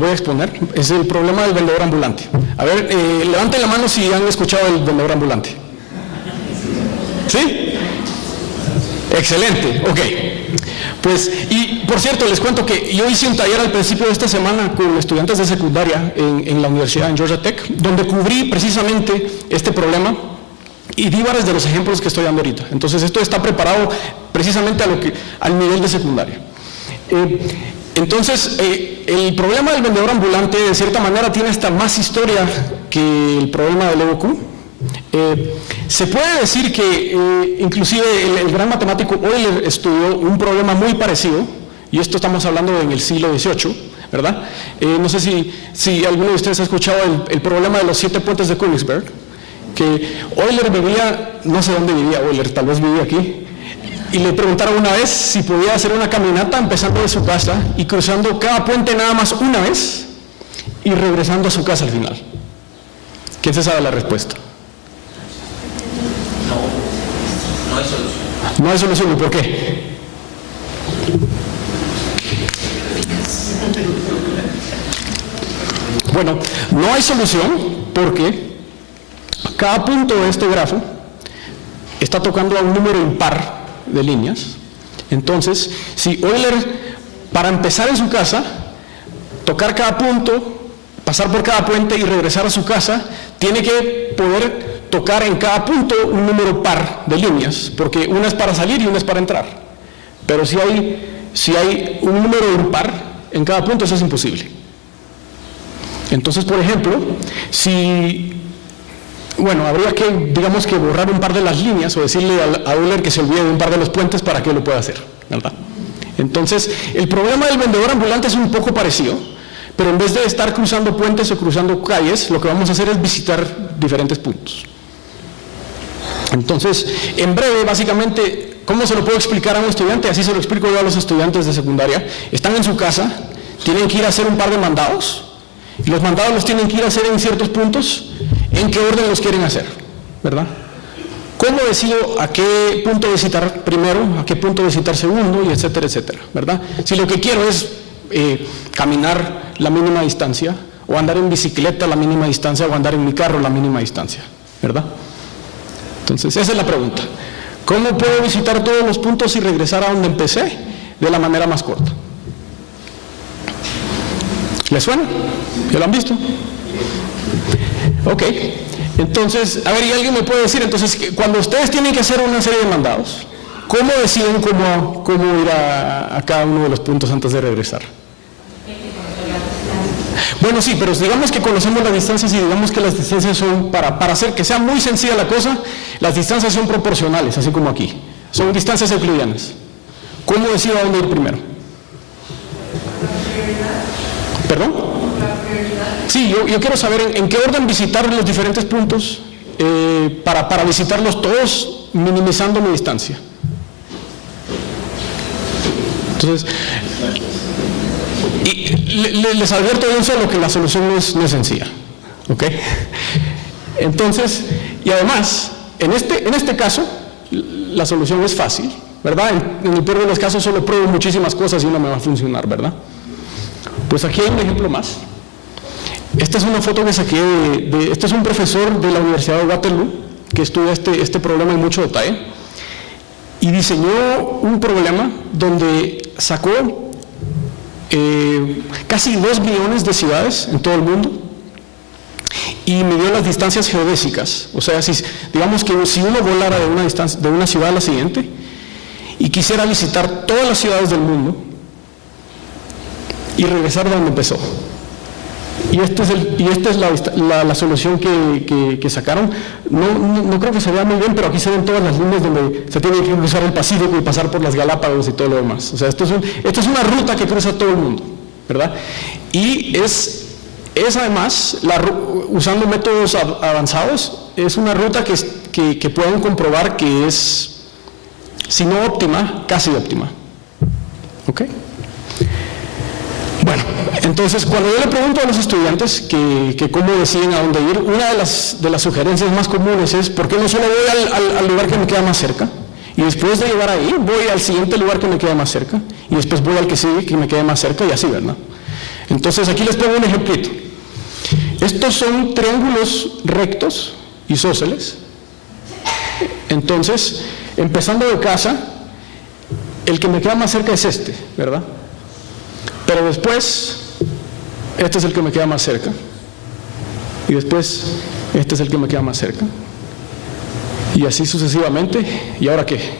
a exponer es el problema del vendedor ambulante. A ver, levanten la mano si han escuchado del vendedor ambulante. ¿Sí? Excelente, ok. Pues, y por cierto, les cuento que yo hice un taller al principio de esta semana con estudiantes de secundaria en la universidad, en Georgia Tech, donde cubrí precisamente este problema y di varios de los ejemplos que estoy dando ahorita. Entonces, esto está preparado precisamente al nivel de secundaria. Entonces, el problema del vendedor ambulante, de cierta manera, tiene hasta más historia que el problema del EOQ. Se puede decir que inclusive el gran matemático Euler estudió un problema muy parecido, y esto estamos hablando en el siglo XVIII, ¿verdad? No sé si alguno de ustedes ha escuchado el problema de los 7 puentes de Königsberg, que Euler vivía, no sé dónde vivía Euler, tal vez vivía aquí, y le preguntaron una vez si podía hacer una caminata empezando de su casa y cruzando cada puente nada más una vez y regresando a su casa al final. ¿Quién se sabe la respuesta? No hay solución. No hay solución, ¿y por qué? Bueno, no hay solución porque cada punto de este grafo está tocando a un número impar de líneas. Entonces, si Euler, para empezar en su casa, tocar cada punto, pasar por cada puente y regresar a su casa, tiene que poder tocar en cada punto un número par de líneas, porque una es para salir y una es para entrar. Pero si hay un número impar en cada punto, eso es imposible. Entonces, por ejemplo, habría que, digamos que borrar un par de las líneas o decirle a Euler que se olvide de un par de los puentes para que lo pueda hacer, ¿verdad? Entonces, el problema del vendedor ambulante es un poco parecido, pero en vez de estar cruzando puentes o cruzando calles, lo que vamos a hacer es visitar diferentes puntos. Entonces, en breve, básicamente, ¿cómo se lo puedo explicar a un estudiante? Así se lo explico yo a los estudiantes de secundaria. Están en su casa, tienen que ir a hacer un par de mandados, y los mandados los tienen que ir a hacer en ciertos puntos. ¿En qué orden los quieren hacer? ¿Verdad? ¿Cómo decido a qué punto visitar primero, a qué punto visitar segundo, y etcétera, etcétera? ¿Verdad? Si lo que quiero es caminar la mínima distancia, o andar en bicicleta la mínima distancia, o andar en mi carro la mínima distancia, ¿verdad? Entonces, esa es la pregunta. ¿Cómo puedo visitar todos los puntos y regresar a donde empecé? De la manera más corta. ¿Les suena? ¿Ya lo han visto? Ok. Entonces, a ver, ¿y alguien me puede decir? Entonces, cuando ustedes tienen que hacer una serie de mandados, ¿cómo deciden cómo ir a cada uno de los puntos antes de regresar? Bueno, sí, pero digamos que conocemos las distancias y digamos que las distancias son, para hacer que sea muy sencilla la cosa, las distancias son proporcionales, así como aquí. Son distancias euclidianas. ¿Cómo decido a dónde ir primero? ¿Perdón? Sí, yo quiero saber en qué orden visitar los diferentes puntos para visitarlos todos, minimizando mi distancia. Entonces, y les advierto de un solo que la solución no es sencilla, ¿ok? Entonces, y además, en este caso, la solución es fácil, ¿verdad? En el peor de los casos solo pruebo muchísimas cosas y no me va a funcionar, ¿verdad? Pues aquí hay un ejemplo más. Esta es una foto que saqué este es un profesor de la Universidad de Waterloo que estudia este problema en mucho detalle y diseñó un problema donde sacó casi 2 millones de ciudades en todo el mundo y midió las distancias geodésicas. O sea, digamos que si uno volara de una ciudad a la siguiente y quisiera visitar todas las ciudades del mundo y regresar de donde empezó. Y esta es la solución que sacaron. No creo que se vea muy bien, pero aquí se ven todas las líneas donde se tiene que cruzar el Pacífico y pasar por las Galápagos y todo lo demás. O sea, esto es una ruta que cruza todo el mundo, ¿verdad? Y es además, usando métodos avanzados, es una ruta que pueden comprobar que es, si no óptima, casi óptima. ¿Ok? Bueno, entonces cuando yo le pregunto a los estudiantes que cómo deciden a dónde ir, una de las sugerencias más comunes es ¿por qué no solo voy al lugar que me queda más cerca? Y después de llegar ahí, voy al siguiente lugar que me queda más cerca, y después voy al que sigue, que me quede más cerca, y así, ¿verdad? Entonces aquí les pongo un ejemplito. Estos son triángulos rectos isósceles. Entonces, empezando de casa, el que me queda más cerca es este, ¿verdad? Pero después, este es el que me queda más cerca. Y después, este es el que me queda más cerca. Y así sucesivamente. ¿Y ahora qué?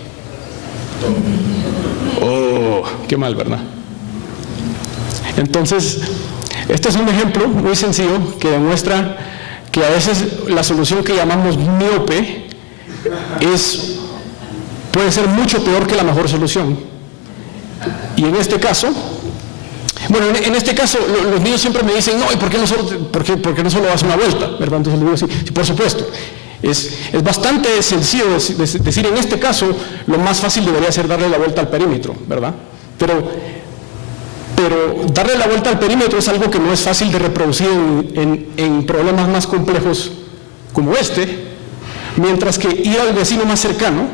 Oh, qué mal, ¿verdad? Entonces, este es un ejemplo muy sencillo que demuestra que a veces la solución que llamamos miope puede ser mucho peor que la mejor solución. Y en este caso, bueno, en este caso los niños siempre me dicen, no, ¿y por qué no solo das una vuelta? ¿Verdad? Entonces les digo, sí, por supuesto. Es bastante sencillo decir, en este caso, lo más fácil debería ser darle la vuelta al perímetro, ¿verdad? Pero darle la vuelta al perímetro es algo que no es fácil de reproducir en problemas más complejos como este, mientras que ir al vecino más cercano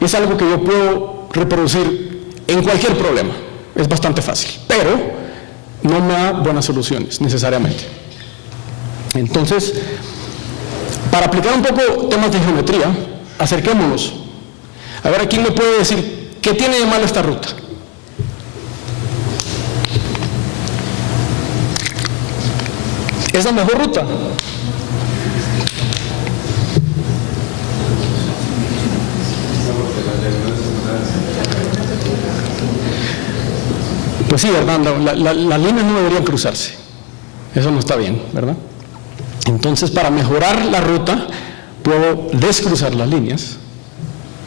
es algo que yo puedo reproducir en cualquier problema. Es bastante fácil, pero no me da buenas soluciones necesariamente. Entonces, para aplicar un poco temas de geometría, acerquémonos. A ver, ¿quién me puede decir qué tiene de malo esta ruta? ¿Es la mejor ruta? Pues sí, ¿verdad? Las líneas no deberían cruzarse. Eso no está bien, ¿verdad? Entonces, para mejorar la ruta, puedo descruzar las líneas,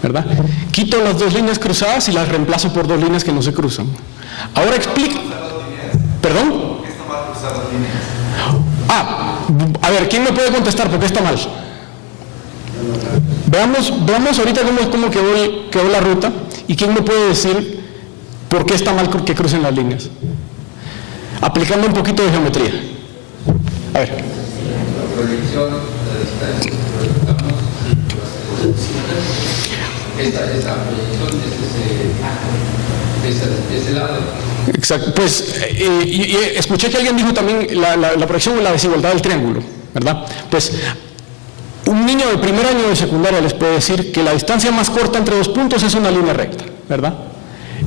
¿verdad? Quito las dos líneas cruzadas y las reemplazo por dos líneas que no se cruzan. Ahora explico. ¿Perdón? ¿Por qué está mal cruzar las líneas? A ver, ¿quién me puede contestar por qué está mal? Veamos ahorita cómo quedó la ruta y quién me puede decir por qué está mal que crucen las líneas. Aplicando un poquito de geometría. A ver. La proyección de la distancia que proyectamos, esta proyección es ese lado. Exacto, pues y escuché que alguien dijo también la proyección o la desigualdad del triángulo, ¿verdad? Pues un niño de primer año de secundaria les puede decir que la distancia más corta entre dos puntos es una línea recta, ¿verdad?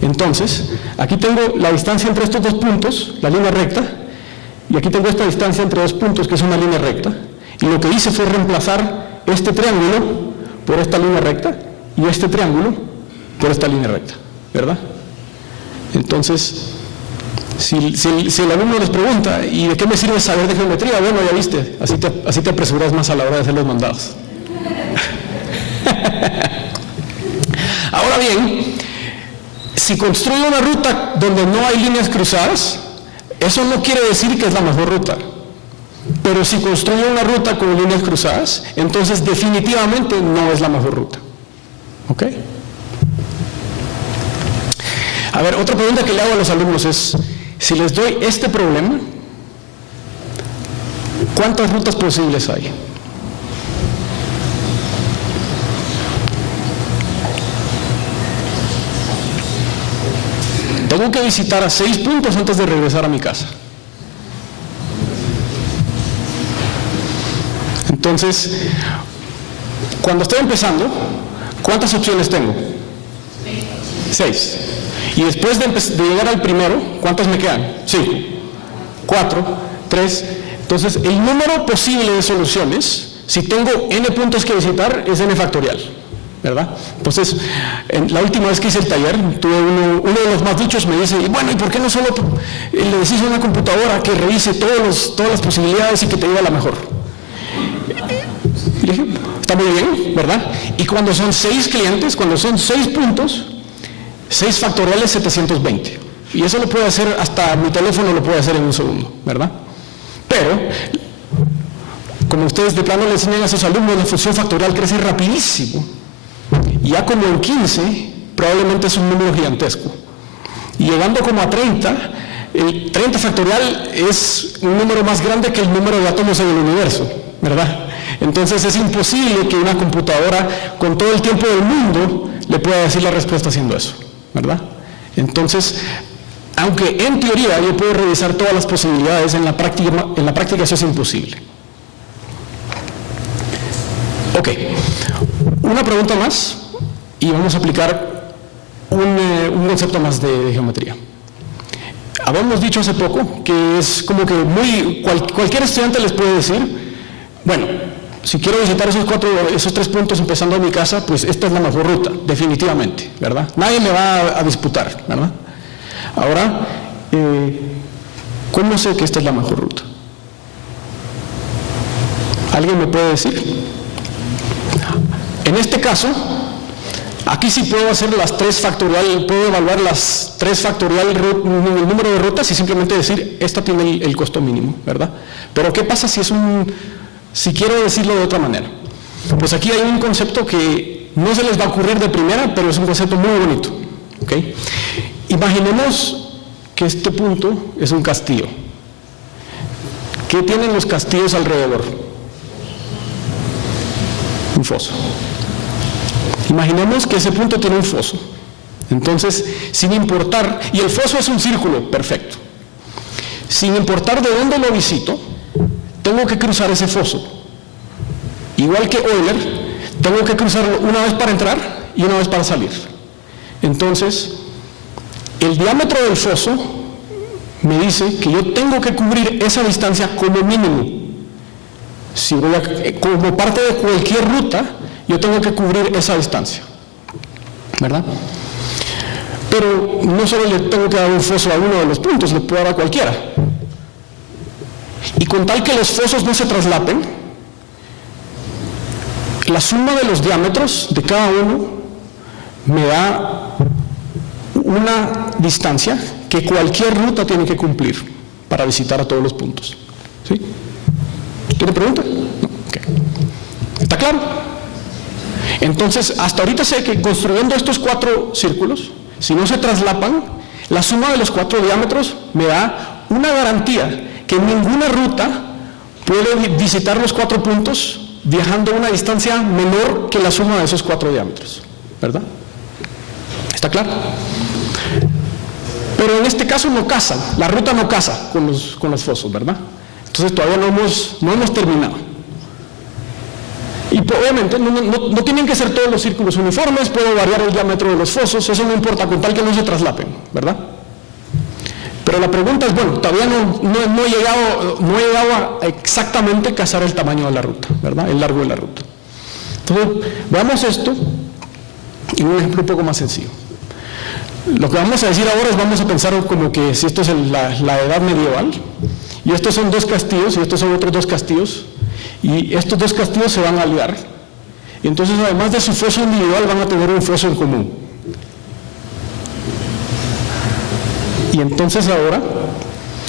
Entonces, aquí tengo la distancia entre estos dos puntos, la línea recta, y aquí tengo esta distancia entre dos puntos que es una línea recta, y lo que hice fue reemplazar este triángulo por esta línea recta y este triángulo por esta línea recta, ¿verdad? Entonces, si el alumno les pregunta, ¿y de qué me sirve saber de geometría? Bueno, ya viste, así te apresuras más a la hora de hacer los mandados. Ahora bien, si construyo una ruta donde no hay líneas cruzadas, eso no quiere decir que es la mejor ruta. Pero si construyo una ruta con líneas cruzadas, entonces definitivamente no es la mejor ruta. ¿Ok? A ver, otra pregunta que le hago a los alumnos es, si les doy este problema, ¿cuántas rutas posibles hay? Tengo que visitar a 6 puntos antes de regresar a mi casa. Entonces, cuando estoy empezando, ¿cuántas opciones tengo? 6. Y después de llegar al primero, ¿cuántas me quedan? 5, 4, 3. Entonces, el número posible de soluciones, si tengo n puntos que visitar, es n factorial, ¿verdad? Entonces, la última vez que hice el taller, tuve uno de los más duchos me dice, bueno, ¿y por qué no solo le decís a una computadora que revise todas las posibilidades y que te diga la mejor? Y le dije, está muy bien, ¿verdad? Y cuando son 6 clientes, cuando son 6 puntos, 6 factoriales 720. Y eso lo puedo hacer, hasta mi teléfono lo puede hacer en un segundo, ¿verdad? Pero, como ustedes de plano le enseñan a sus alumnos, la función factorial crece rapidísimo. Y ya como en 15, probablemente es un número gigantesco. Y llegando como a 30, el 30 factorial es un número más grande que el número de átomos en el universo, ¿verdad? Entonces es imposible que una computadora con todo el tiempo del mundo le pueda decir la respuesta haciendo eso, ¿verdad? Entonces, aunque en teoría yo puedo revisar todas las posibilidades, en la práctica eso es imposible. Ok, una pregunta más y vamos a aplicar un concepto más de geometría. Habíamos dicho hace poco que es como que cualquier estudiante les puede decir, bueno, si quiero visitar esos 3 puntos empezando en mi casa, pues esta es la mejor ruta, definitivamente, ¿verdad? Nadie me va a disputar, ¿verdad? Ahora, ¿cómo sé que esta es la mejor ruta? ¿Alguien me puede decir? En este caso, aquí sí puedo hacer las 3 factorial, puedo evaluar las 3 factorial, el número de rutas y simplemente decir, esta tiene el costo mínimo, ¿verdad? Pero ¿qué pasa si quiero decirlo de otra manera? Pues aquí hay un concepto que no se les va a ocurrir de primera, pero es un concepto muy bonito, ¿ok? Imaginemos que este punto es un castillo. ¿Qué tienen los castillos alrededor? Un foso. Imaginemos que ese punto tiene un foso. Entonces, sin importar, y el foso es un círculo, perfecto. Sin importar de dónde lo visito, tengo que cruzar ese foso. Igual que Euler, tengo que cruzarlo una vez para entrar y una vez para salir. Entonces, el diámetro del foso me dice que yo tengo que cubrir esa distancia como mínimo. Si voy como parte de cualquier ruta, yo tengo que cubrir esa distancia, ¿verdad? Pero no solo le tengo que dar un foso a uno de los puntos, le puedo dar a cualquiera. Y con tal que los fosos no se traslapen, la suma de los diámetros de cada uno me da una distancia que cualquier ruta tiene que cumplir para visitar a todos los puntos. ¿Sí? ¿Tiene pregunta? No. Okay. ¿Está claro? Entonces, hasta ahorita sé que construyendo estos 4 círculos, si no se traslapan, la suma de los 4 diámetros me da una garantía que ninguna ruta puede visitar los 4 puntos viajando a una distancia menor que la suma de esos 4 diámetros, ¿verdad? ¿Está claro? Pero en este caso no casan, la ruta no casa con los fosos, ¿verdad? Entonces todavía no hemos terminado. Y obviamente no tienen que ser todos los círculos uniformes, puedo variar el diámetro de los fosos, eso no importa con tal que no se traslapen, ¿verdad? Pero la pregunta es, bueno, todavía no he llegado a exactamente casar el tamaño de la ruta, ¿verdad? El largo de la ruta. Entonces, veamos esto en un ejemplo un poco más sencillo. Lo que vamos a decir ahora es, vamos a pensar como que si esto es la edad medieval, y estos son 2 castillos, y estos son otros 2 castillos, y estos 2 castillos se van a aliar, y entonces además de su foso individual van a tener un foso en común. Y entonces ahora,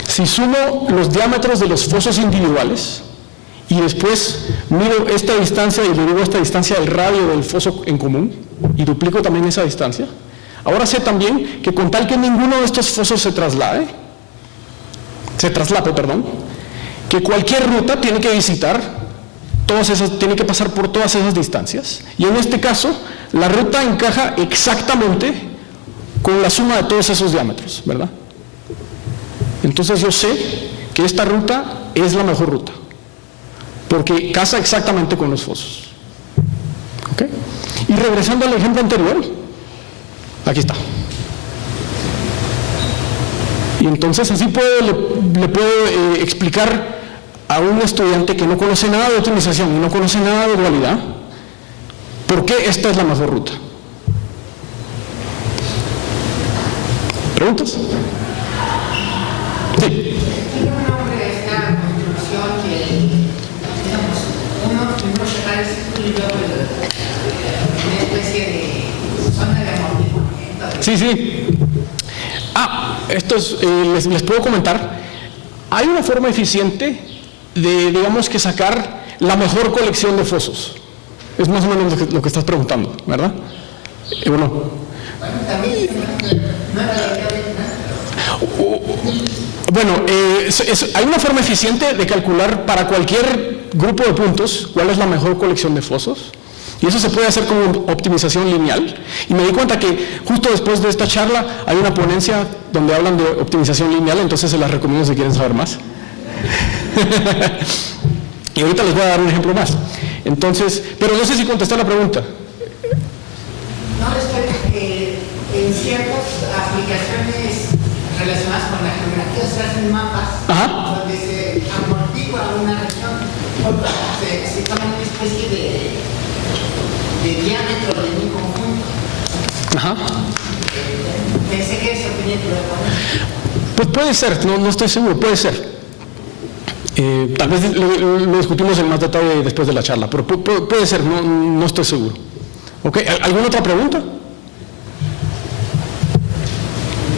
si sumo los diámetros de los fosos individuales, y después mido esta distancia y le digo esta distancia del radio del foso en común, y duplico también esa distancia, ahora sé también que con tal que ninguno de estos fosos se traslape, que cualquier ruta tiene que visitar tiene que pasar por todas esas distancias. Y en este caso, la ruta encaja exactamente con la suma de todos esos diámetros, ¿verdad? Entonces yo sé que esta ruta es la mejor ruta, porque casa exactamente con los fosos. ¿Okay? Y regresando al ejemplo anterior, aquí está. Y entonces así le puedo explicar a un estudiante que no conoce nada de optimización y no conoce nada de dualidad, ¿por qué esta es la mejor ruta? ¿Preguntas? Sí. Tiene un nombre esta construcción que, digamos, uno primero cerrar el círculo y luego una especie de zona de amortiguamiento. Sí. Esto es, les puedo comentar, hay una forma eficiente de, digamos, que sacar la mejor colección de fosos. Es más o menos lo que estás preguntando, ¿verdad? Bueno, también no era la idea de hay una forma eficiente de calcular para cualquier grupo de puntos cuál es la mejor colección de fosos. Y eso se puede hacer con optimización lineal. Y me di cuenta que justo después de esta charla hay una ponencia donde hablan de optimización lineal, entonces se las recomiendo si quieren saber más. Y ahorita les voy a dar un ejemplo más. Entonces, pero no sé si contesté la pregunta. No, es que en ciertas aplicaciones relacionadas con la geografía se hacen mapas donde se amortigua una región, se toma una especie de diámetro de un conjunto. Pensé que eso tenía que ver con eso. Pues puede ser, no estoy seguro, puede ser. Tal vez lo discutimos en más detalle después de la charla, pero puede ser, no estoy seguro. ¿Okay? ¿Alguna otra pregunta?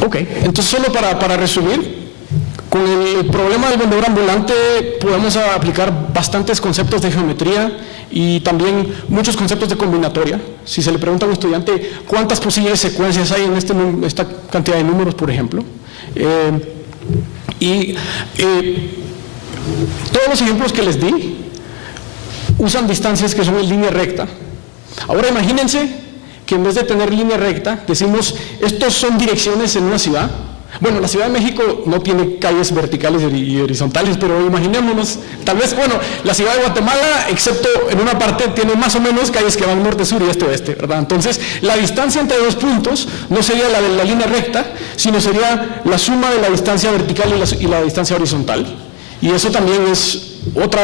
Ok, entonces solo para resumir, con el problema del vendedor ambulante podemos aplicar bastantes conceptos de geometría y también muchos conceptos de combinatoria. Si se le pregunta a un estudiante cuántas posibles secuencias hay en esta cantidad de números, por ejemplo, todos los ejemplos que les di usan distancias que son en línea recta. Ahora imagínense que en vez de tener línea recta, decimos, estos son direcciones en una ciudad, Bueno, la Ciudad de México no tiene calles verticales y horizontales, pero imaginémonos, tal vez, bueno, la Ciudad de Guatemala, excepto en una parte, tiene más o menos calles que van norte, sur y este-oeste, ¿verdad? Entonces, la distancia entre dos puntos no sería la de la línea recta, sino sería la suma de la distancia vertical y la distancia horizontal. Y eso también es otra,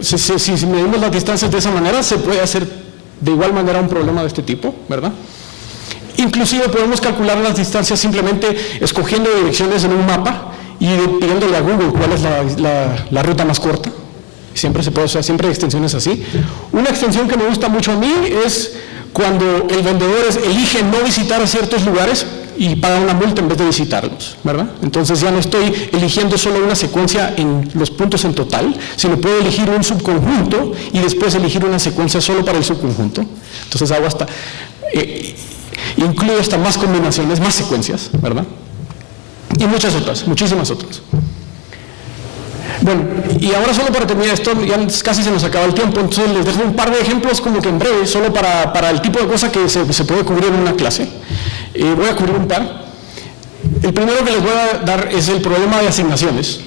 si medimos las distancias de esa manera, se puede hacer de igual manera un problema de este tipo, ¿verdad? Inclusive podemos calcular las distancias simplemente escogiendo direcciones en un mapa y pidiéndole a Google cuál es la ruta más corta. Siempre se puede usar, siempre hay extensiones así. Una extensión que me gusta mucho a mí es cuando el vendedor elige no visitar ciertos lugares y paga una multa en vez de visitarlos, ¿verdad? Entonces ya no estoy eligiendo solo una secuencia en los puntos en total, sino puedo elegir un subconjunto y después elegir una secuencia solo para el subconjunto. Entonces hago hasta... incluye hasta más combinaciones, más secuencias, ¿verdad? Y muchas otras, muchísimas otras. Bueno, y ahora solo para terminar esto, ya casi se nos acaba el tiempo, entonces les dejo un par de ejemplos como que en breve, solo para el tipo de cosa que se puede cubrir en una clase. Voy a cubrir un par. El primero que les voy a dar es el problema de asignaciones,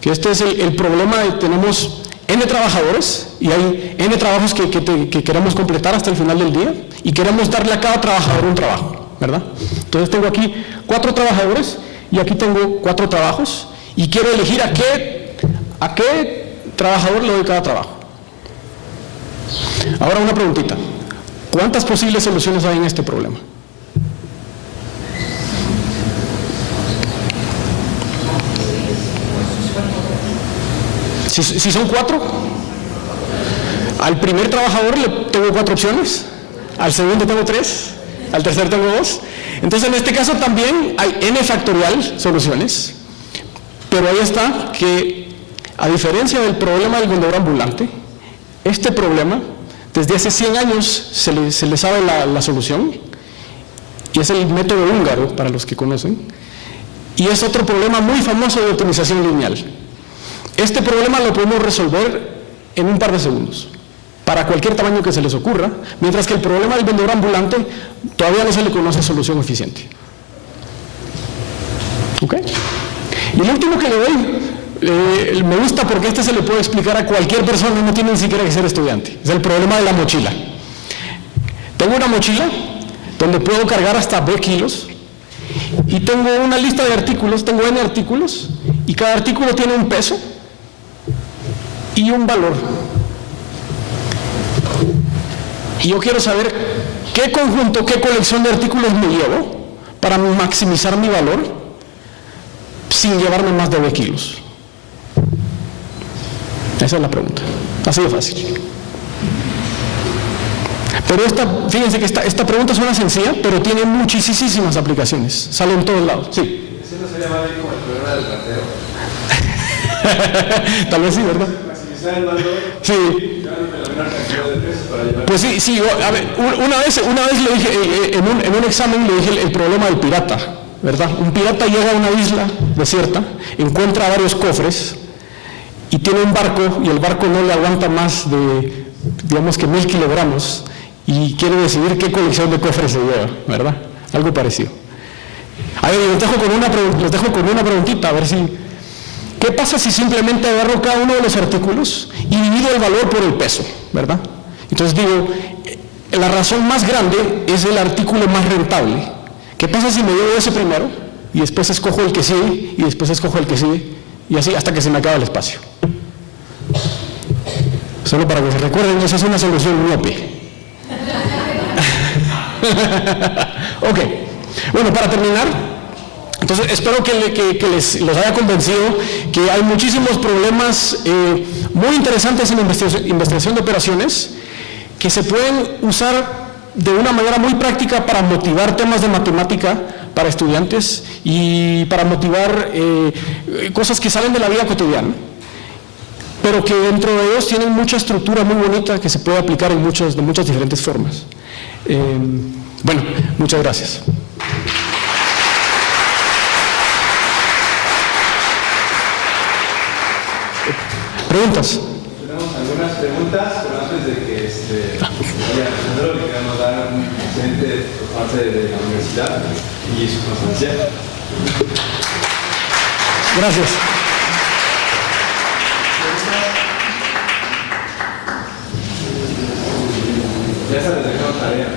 que este es el problema de tenemos N trabajadores y hay N trabajos que queremos completar hasta el final del día y queremos darle a cada trabajador un trabajo, ¿verdad? Entonces tengo aquí 4 trabajadores y aquí tengo 4 trabajos y quiero elegir a qué trabajador le doy cada trabajo. Ahora una preguntita. ¿Cuántas posibles soluciones hay en este problema? Si son 4, al primer trabajador le tengo 4 opciones, al segundo tengo 3, al tercero tengo 2. Entonces en este caso también hay n factorial soluciones, pero ahí está que a diferencia del problema del vendedor ambulante, este problema desde hace 100 años se le sabe la solución y es el método húngaro para los que conocen y es otro problema muy famoso de optimización lineal. Este problema lo podemos resolver en un par de segundos, para cualquier tamaño que se les ocurra, mientras que el problema del vendedor ambulante todavía no se le conoce solución eficiente. ¿Ok? Y el último que le doy, me gusta porque este se le puede explicar a cualquier persona, no tiene ni siquiera que ser estudiante, es el problema de la mochila. Tengo una mochila donde puedo cargar hasta B kilos, y tengo una lista de artículos, tengo N artículos, y cada artículo tiene un peso y un valor. Y yo quiero saber qué conjunto, qué colección de artículos me llevo para maximizar mi valor sin llevarme más de 10 kilos. Esa es la pregunta. Así de fácil. Pero fíjense que esta pregunta suena sencilla, pero tiene muchísimas aplicaciones. Sale en todos lados. Sí. ¿Ese no sería más bien como el problema del ratero? Tal vez sí, ¿verdad? Maximizar el valor. Sí. La menor cantidad de pesos para llevar. Pues sí, a ver, una vez le dije, en un examen le dije el problema del pirata, ¿verdad? Un pirata llega a una isla desierta, encuentra varios cofres y tiene un barco y el barco no le aguanta más de, digamos que 1000 kilogramos y quiere decidir qué colección de cofres se lleva, ¿verdad? Algo parecido. A ver, les dejo con una preguntita, a ver si... ¿Qué pasa si simplemente agarro cada uno de los artículos y divido el valor por el peso, ¿verdad? Entonces digo, la razón más grande es el artículo más rentable. ¿Qué pasa si me llevo ese primero y después escojo el que sigue y después escojo el que sigue y así hasta que se me acaba el espacio? Solo para que se recuerden, esa es una solución miope. Ok, bueno, para terminar, entonces espero que los haya convencido que hay muchísimos problemas muy interesantes en investigación de operaciones que se pueden usar de una manera muy práctica para motivar temas de matemática para estudiantes y para motivar cosas que salen de la vida cotidiana, pero que dentro de ellos tienen mucha estructura muy bonita que se puede aplicar de muchas diferentes formas. Bueno, muchas gracias. ¿Preguntas? Tenemos algunas preguntas, pero antes de que vaya Alejandro, le queremos dar un presente por parte de la universidad y su constancia. Gracias. Ya se les dejó tarea.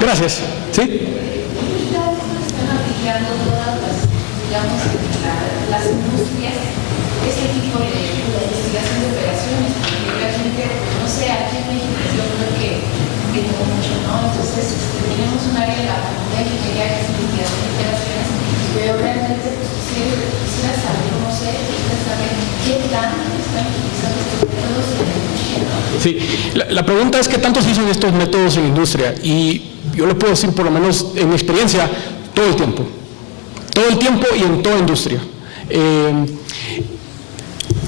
Gracias. ¿Sí? Están aplicando todas las, digamos, las industrias, ese tipo de investigación de operaciones, porque realmente, no sé, aquí en México yo creo que tengo mucho, ¿no? Entonces, tenemos un área de la facultad que quería que es investigación de operaciones, pero realmente pues, quisiera saber, no sé, quisiera saber qué tanto están utilizando estos métodos en la industria, ¿no? Sí, la pregunta es qué tanto se usan estos métodos en la industria, y yo le puedo decir, por lo menos en mi experiencia, todo el tiempo y en toda industria.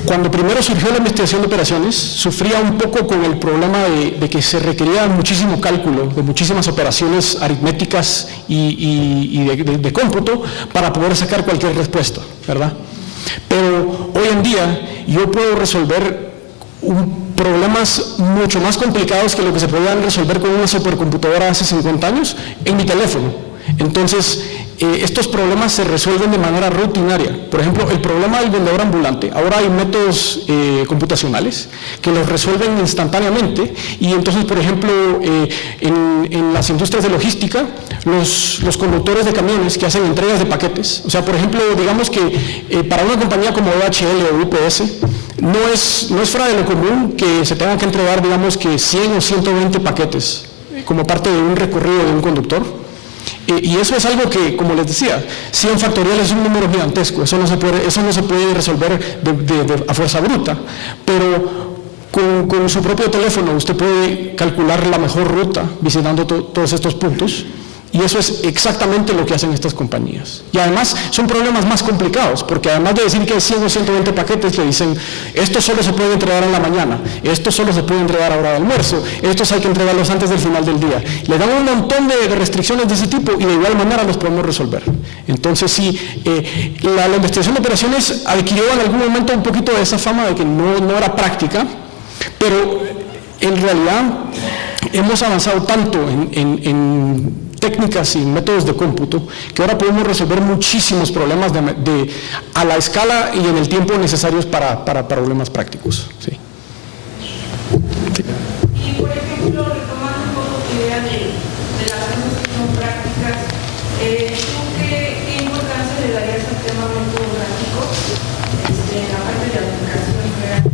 Cuando primero surgió la investigación de operaciones, sufría un poco con el problema de que se requería muchísimo cálculo, de muchísimas operaciones aritméticas y de cómputo para poder sacar cualquier respuesta, ¿verdad? Pero hoy en día yo puedo resolver problemas mucho más complicados que lo que se podían resolver con una supercomputadora hace 50 años en mi teléfono. Entonces, estos problemas se resuelven de manera rutinaria. Por ejemplo, el problema del vendedor ambulante. Ahora hay métodos computacionales que los resuelven instantáneamente, y entonces, por ejemplo, en las industrias de logística, los conductores de camiones que hacen entregas de paquetes, o sea, por ejemplo, digamos que para una compañía como DHL o UPS, no es fuera de lo común que se tengan que entregar, digamos que 100 o 120 paquetes como parte de un recorrido de un conductor. Y eso es algo que, como les decía, 100 factoriales es un número gigantesco, eso no se puede resolver a fuerza bruta, pero con su propio teléfono usted puede calcular la mejor ruta visitando todos estos puntos, y eso es exactamente lo que hacen estas compañías. Y además son problemas más complicados, porque además de decir que hay 100 o 120 paquetes, le dicen, esto solo se puede entregar en la mañana, esto solo se puede entregar a hora de almuerzo, estos hay que entregarlos antes del final del día. Le dan un montón de restricciones de ese tipo, y de igual manera los podemos resolver. Entonces sí, la investigación de operaciones adquirió en algún momento un poquito de esa fama de que no era práctica, pero en realidad hemos avanzado tanto en técnicas y métodos de cómputo que ahora podemos resolver muchísimos problemas a la escala y en el tiempo necesarios para problemas prácticos. Sí. Sí. Y por ejemplo, retomando un poco tu idea de las cosas que son prácticas, ¿tú qué importancia le darías al tema metodológico en la parte de aplicación real?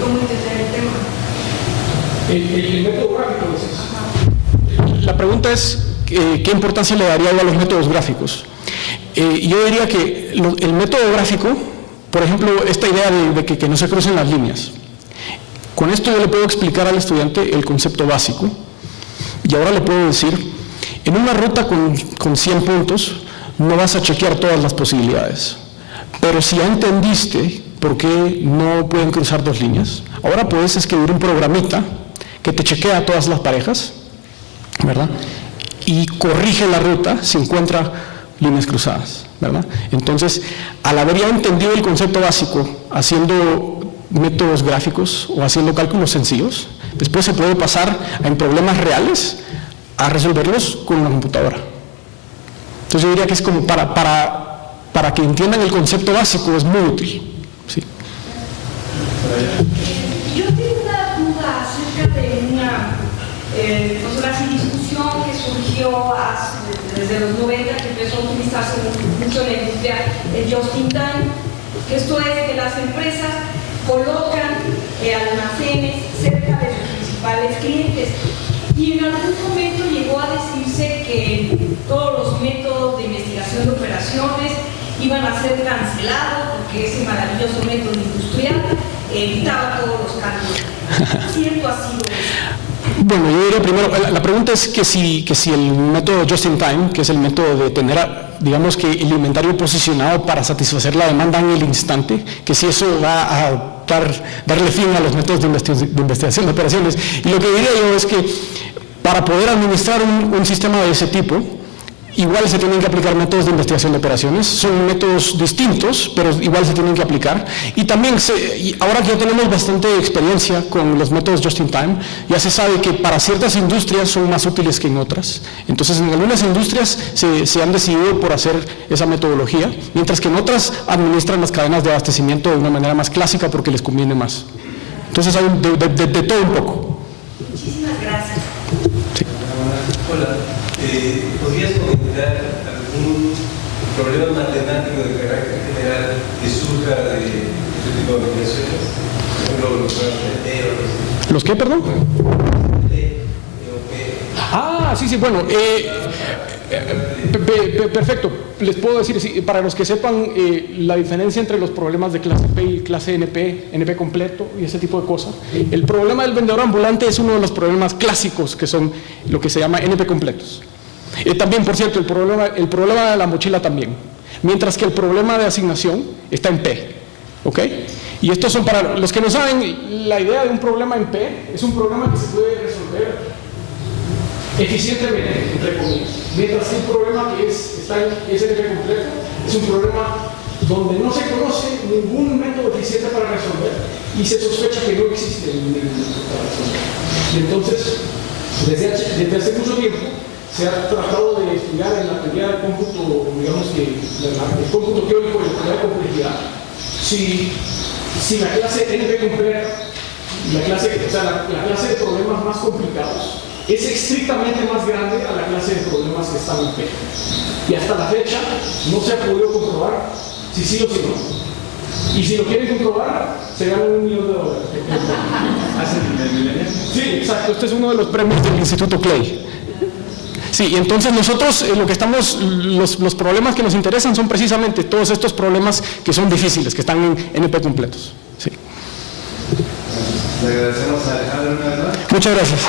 ¿Cómo entender el tema? El método gráfico, dices. La pregunta es, ¿qué importancia le daría a los métodos gráficos? Yo diría que el método gráfico, por ejemplo, esta idea de que no se crucen las líneas, con esto yo le puedo explicar al estudiante el concepto básico, y ahora le puedo decir, en una ruta con 100 puntos, no vas a chequear todas las posibilidades, pero si ya entendiste por qué no pueden cruzar dos líneas, ahora puedes escribir un programita que te chequea todas las parejas, ¿verdad? Y corrige la ruta si encuentra líneas cruzadas, ¿verdad? Entonces, al haber ya entendido el concepto básico, haciendo métodos gráficos o haciendo cálculos sencillos, después se puede pasar en problemas reales a resolverlos con una computadora. Entonces yo diría que es como para que entiendan el concepto básico, es muy útil. Sí. Yo tengo una duda acerca de una discusión que surgió desde los 90, que empezó a utilizarse mucho en la industria, el just in time, que esto es que las empresas colocan almacenes cerca de sus principales clientes. Y en algún momento llegó a decirse que todos los métodos de investigación de operaciones iban a ser cancelados porque ese maravilloso método industrial evitaba todos los cambios. ¿Cierto ha sido eso? Bueno, yo diría primero, la pregunta es que si el método just in time, que es el método de tener, digamos que el inventario posicionado para satisfacer la demanda en el instante, que si eso va a darle fin a los métodos de investigación de operaciones. Y lo que diría yo es que para poder administrar un sistema de ese tipo, igual se tienen que aplicar métodos de investigación de operaciones, son métodos distintos, pero igual se tienen que aplicar. Y también, ahora que ya tenemos bastante experiencia con los métodos just in time, ya se sabe que para ciertas industrias son más útiles que en otras. Entonces, en algunas industrias se han decidido por hacer esa metodología, mientras que en otras administran las cadenas de abastecimiento de una manera más clásica porque les conviene más. Entonces, hay de todo un poco. Muchísimas gracias. Sí. Hola. ¿Podrías comentar algún problema matemático de carácter general que surja de este tipo de aplicaciones? Por ejemplo, los problemas de T. ¿Los qué, perdón? Sí, bueno, perfecto. Les puedo decir, para los que sepan la diferencia entre los problemas de clase P y clase NP, NP completo y ese tipo de cosas. El problema del vendedor ambulante es uno de los problemas clásicos que son lo que se llama NP completos. También, por cierto, el problema de la mochila también. Mientras que el problema de asignación está en P. ¿Ok? Y estos son para los que no saben, la idea de un problema en P es un problema que se puede resolver eficientemente, entre comillas. Mientras que un problema que está en NP completo es un problema donde no se conoce ningún método eficiente para resolver y se sospecha que no existe ningún método para resolver. Y entonces, desde hace mucho tiempo, se ha tratado de estudiar en la teoría del cómputo, digamos que el cómputo teórico de la teoría de complejidad, si la clase NP completa, la clase de problemas más complicados, es estrictamente más grande a la clase de problemas que están en P. Y hasta la fecha no se ha podido comprobar si sí o si no. Y si lo quieren comprobar, se ganan $1 millón. Sí, exacto. Este es uno de los premios del Instituto Clay. Sí, y entonces nosotros lo que estamos, los problemas que nos interesan son precisamente todos estos problemas que son difíciles, que están en NP completos. Sí. Le agradecemos a Alejandro una vez más. Muchas gracias.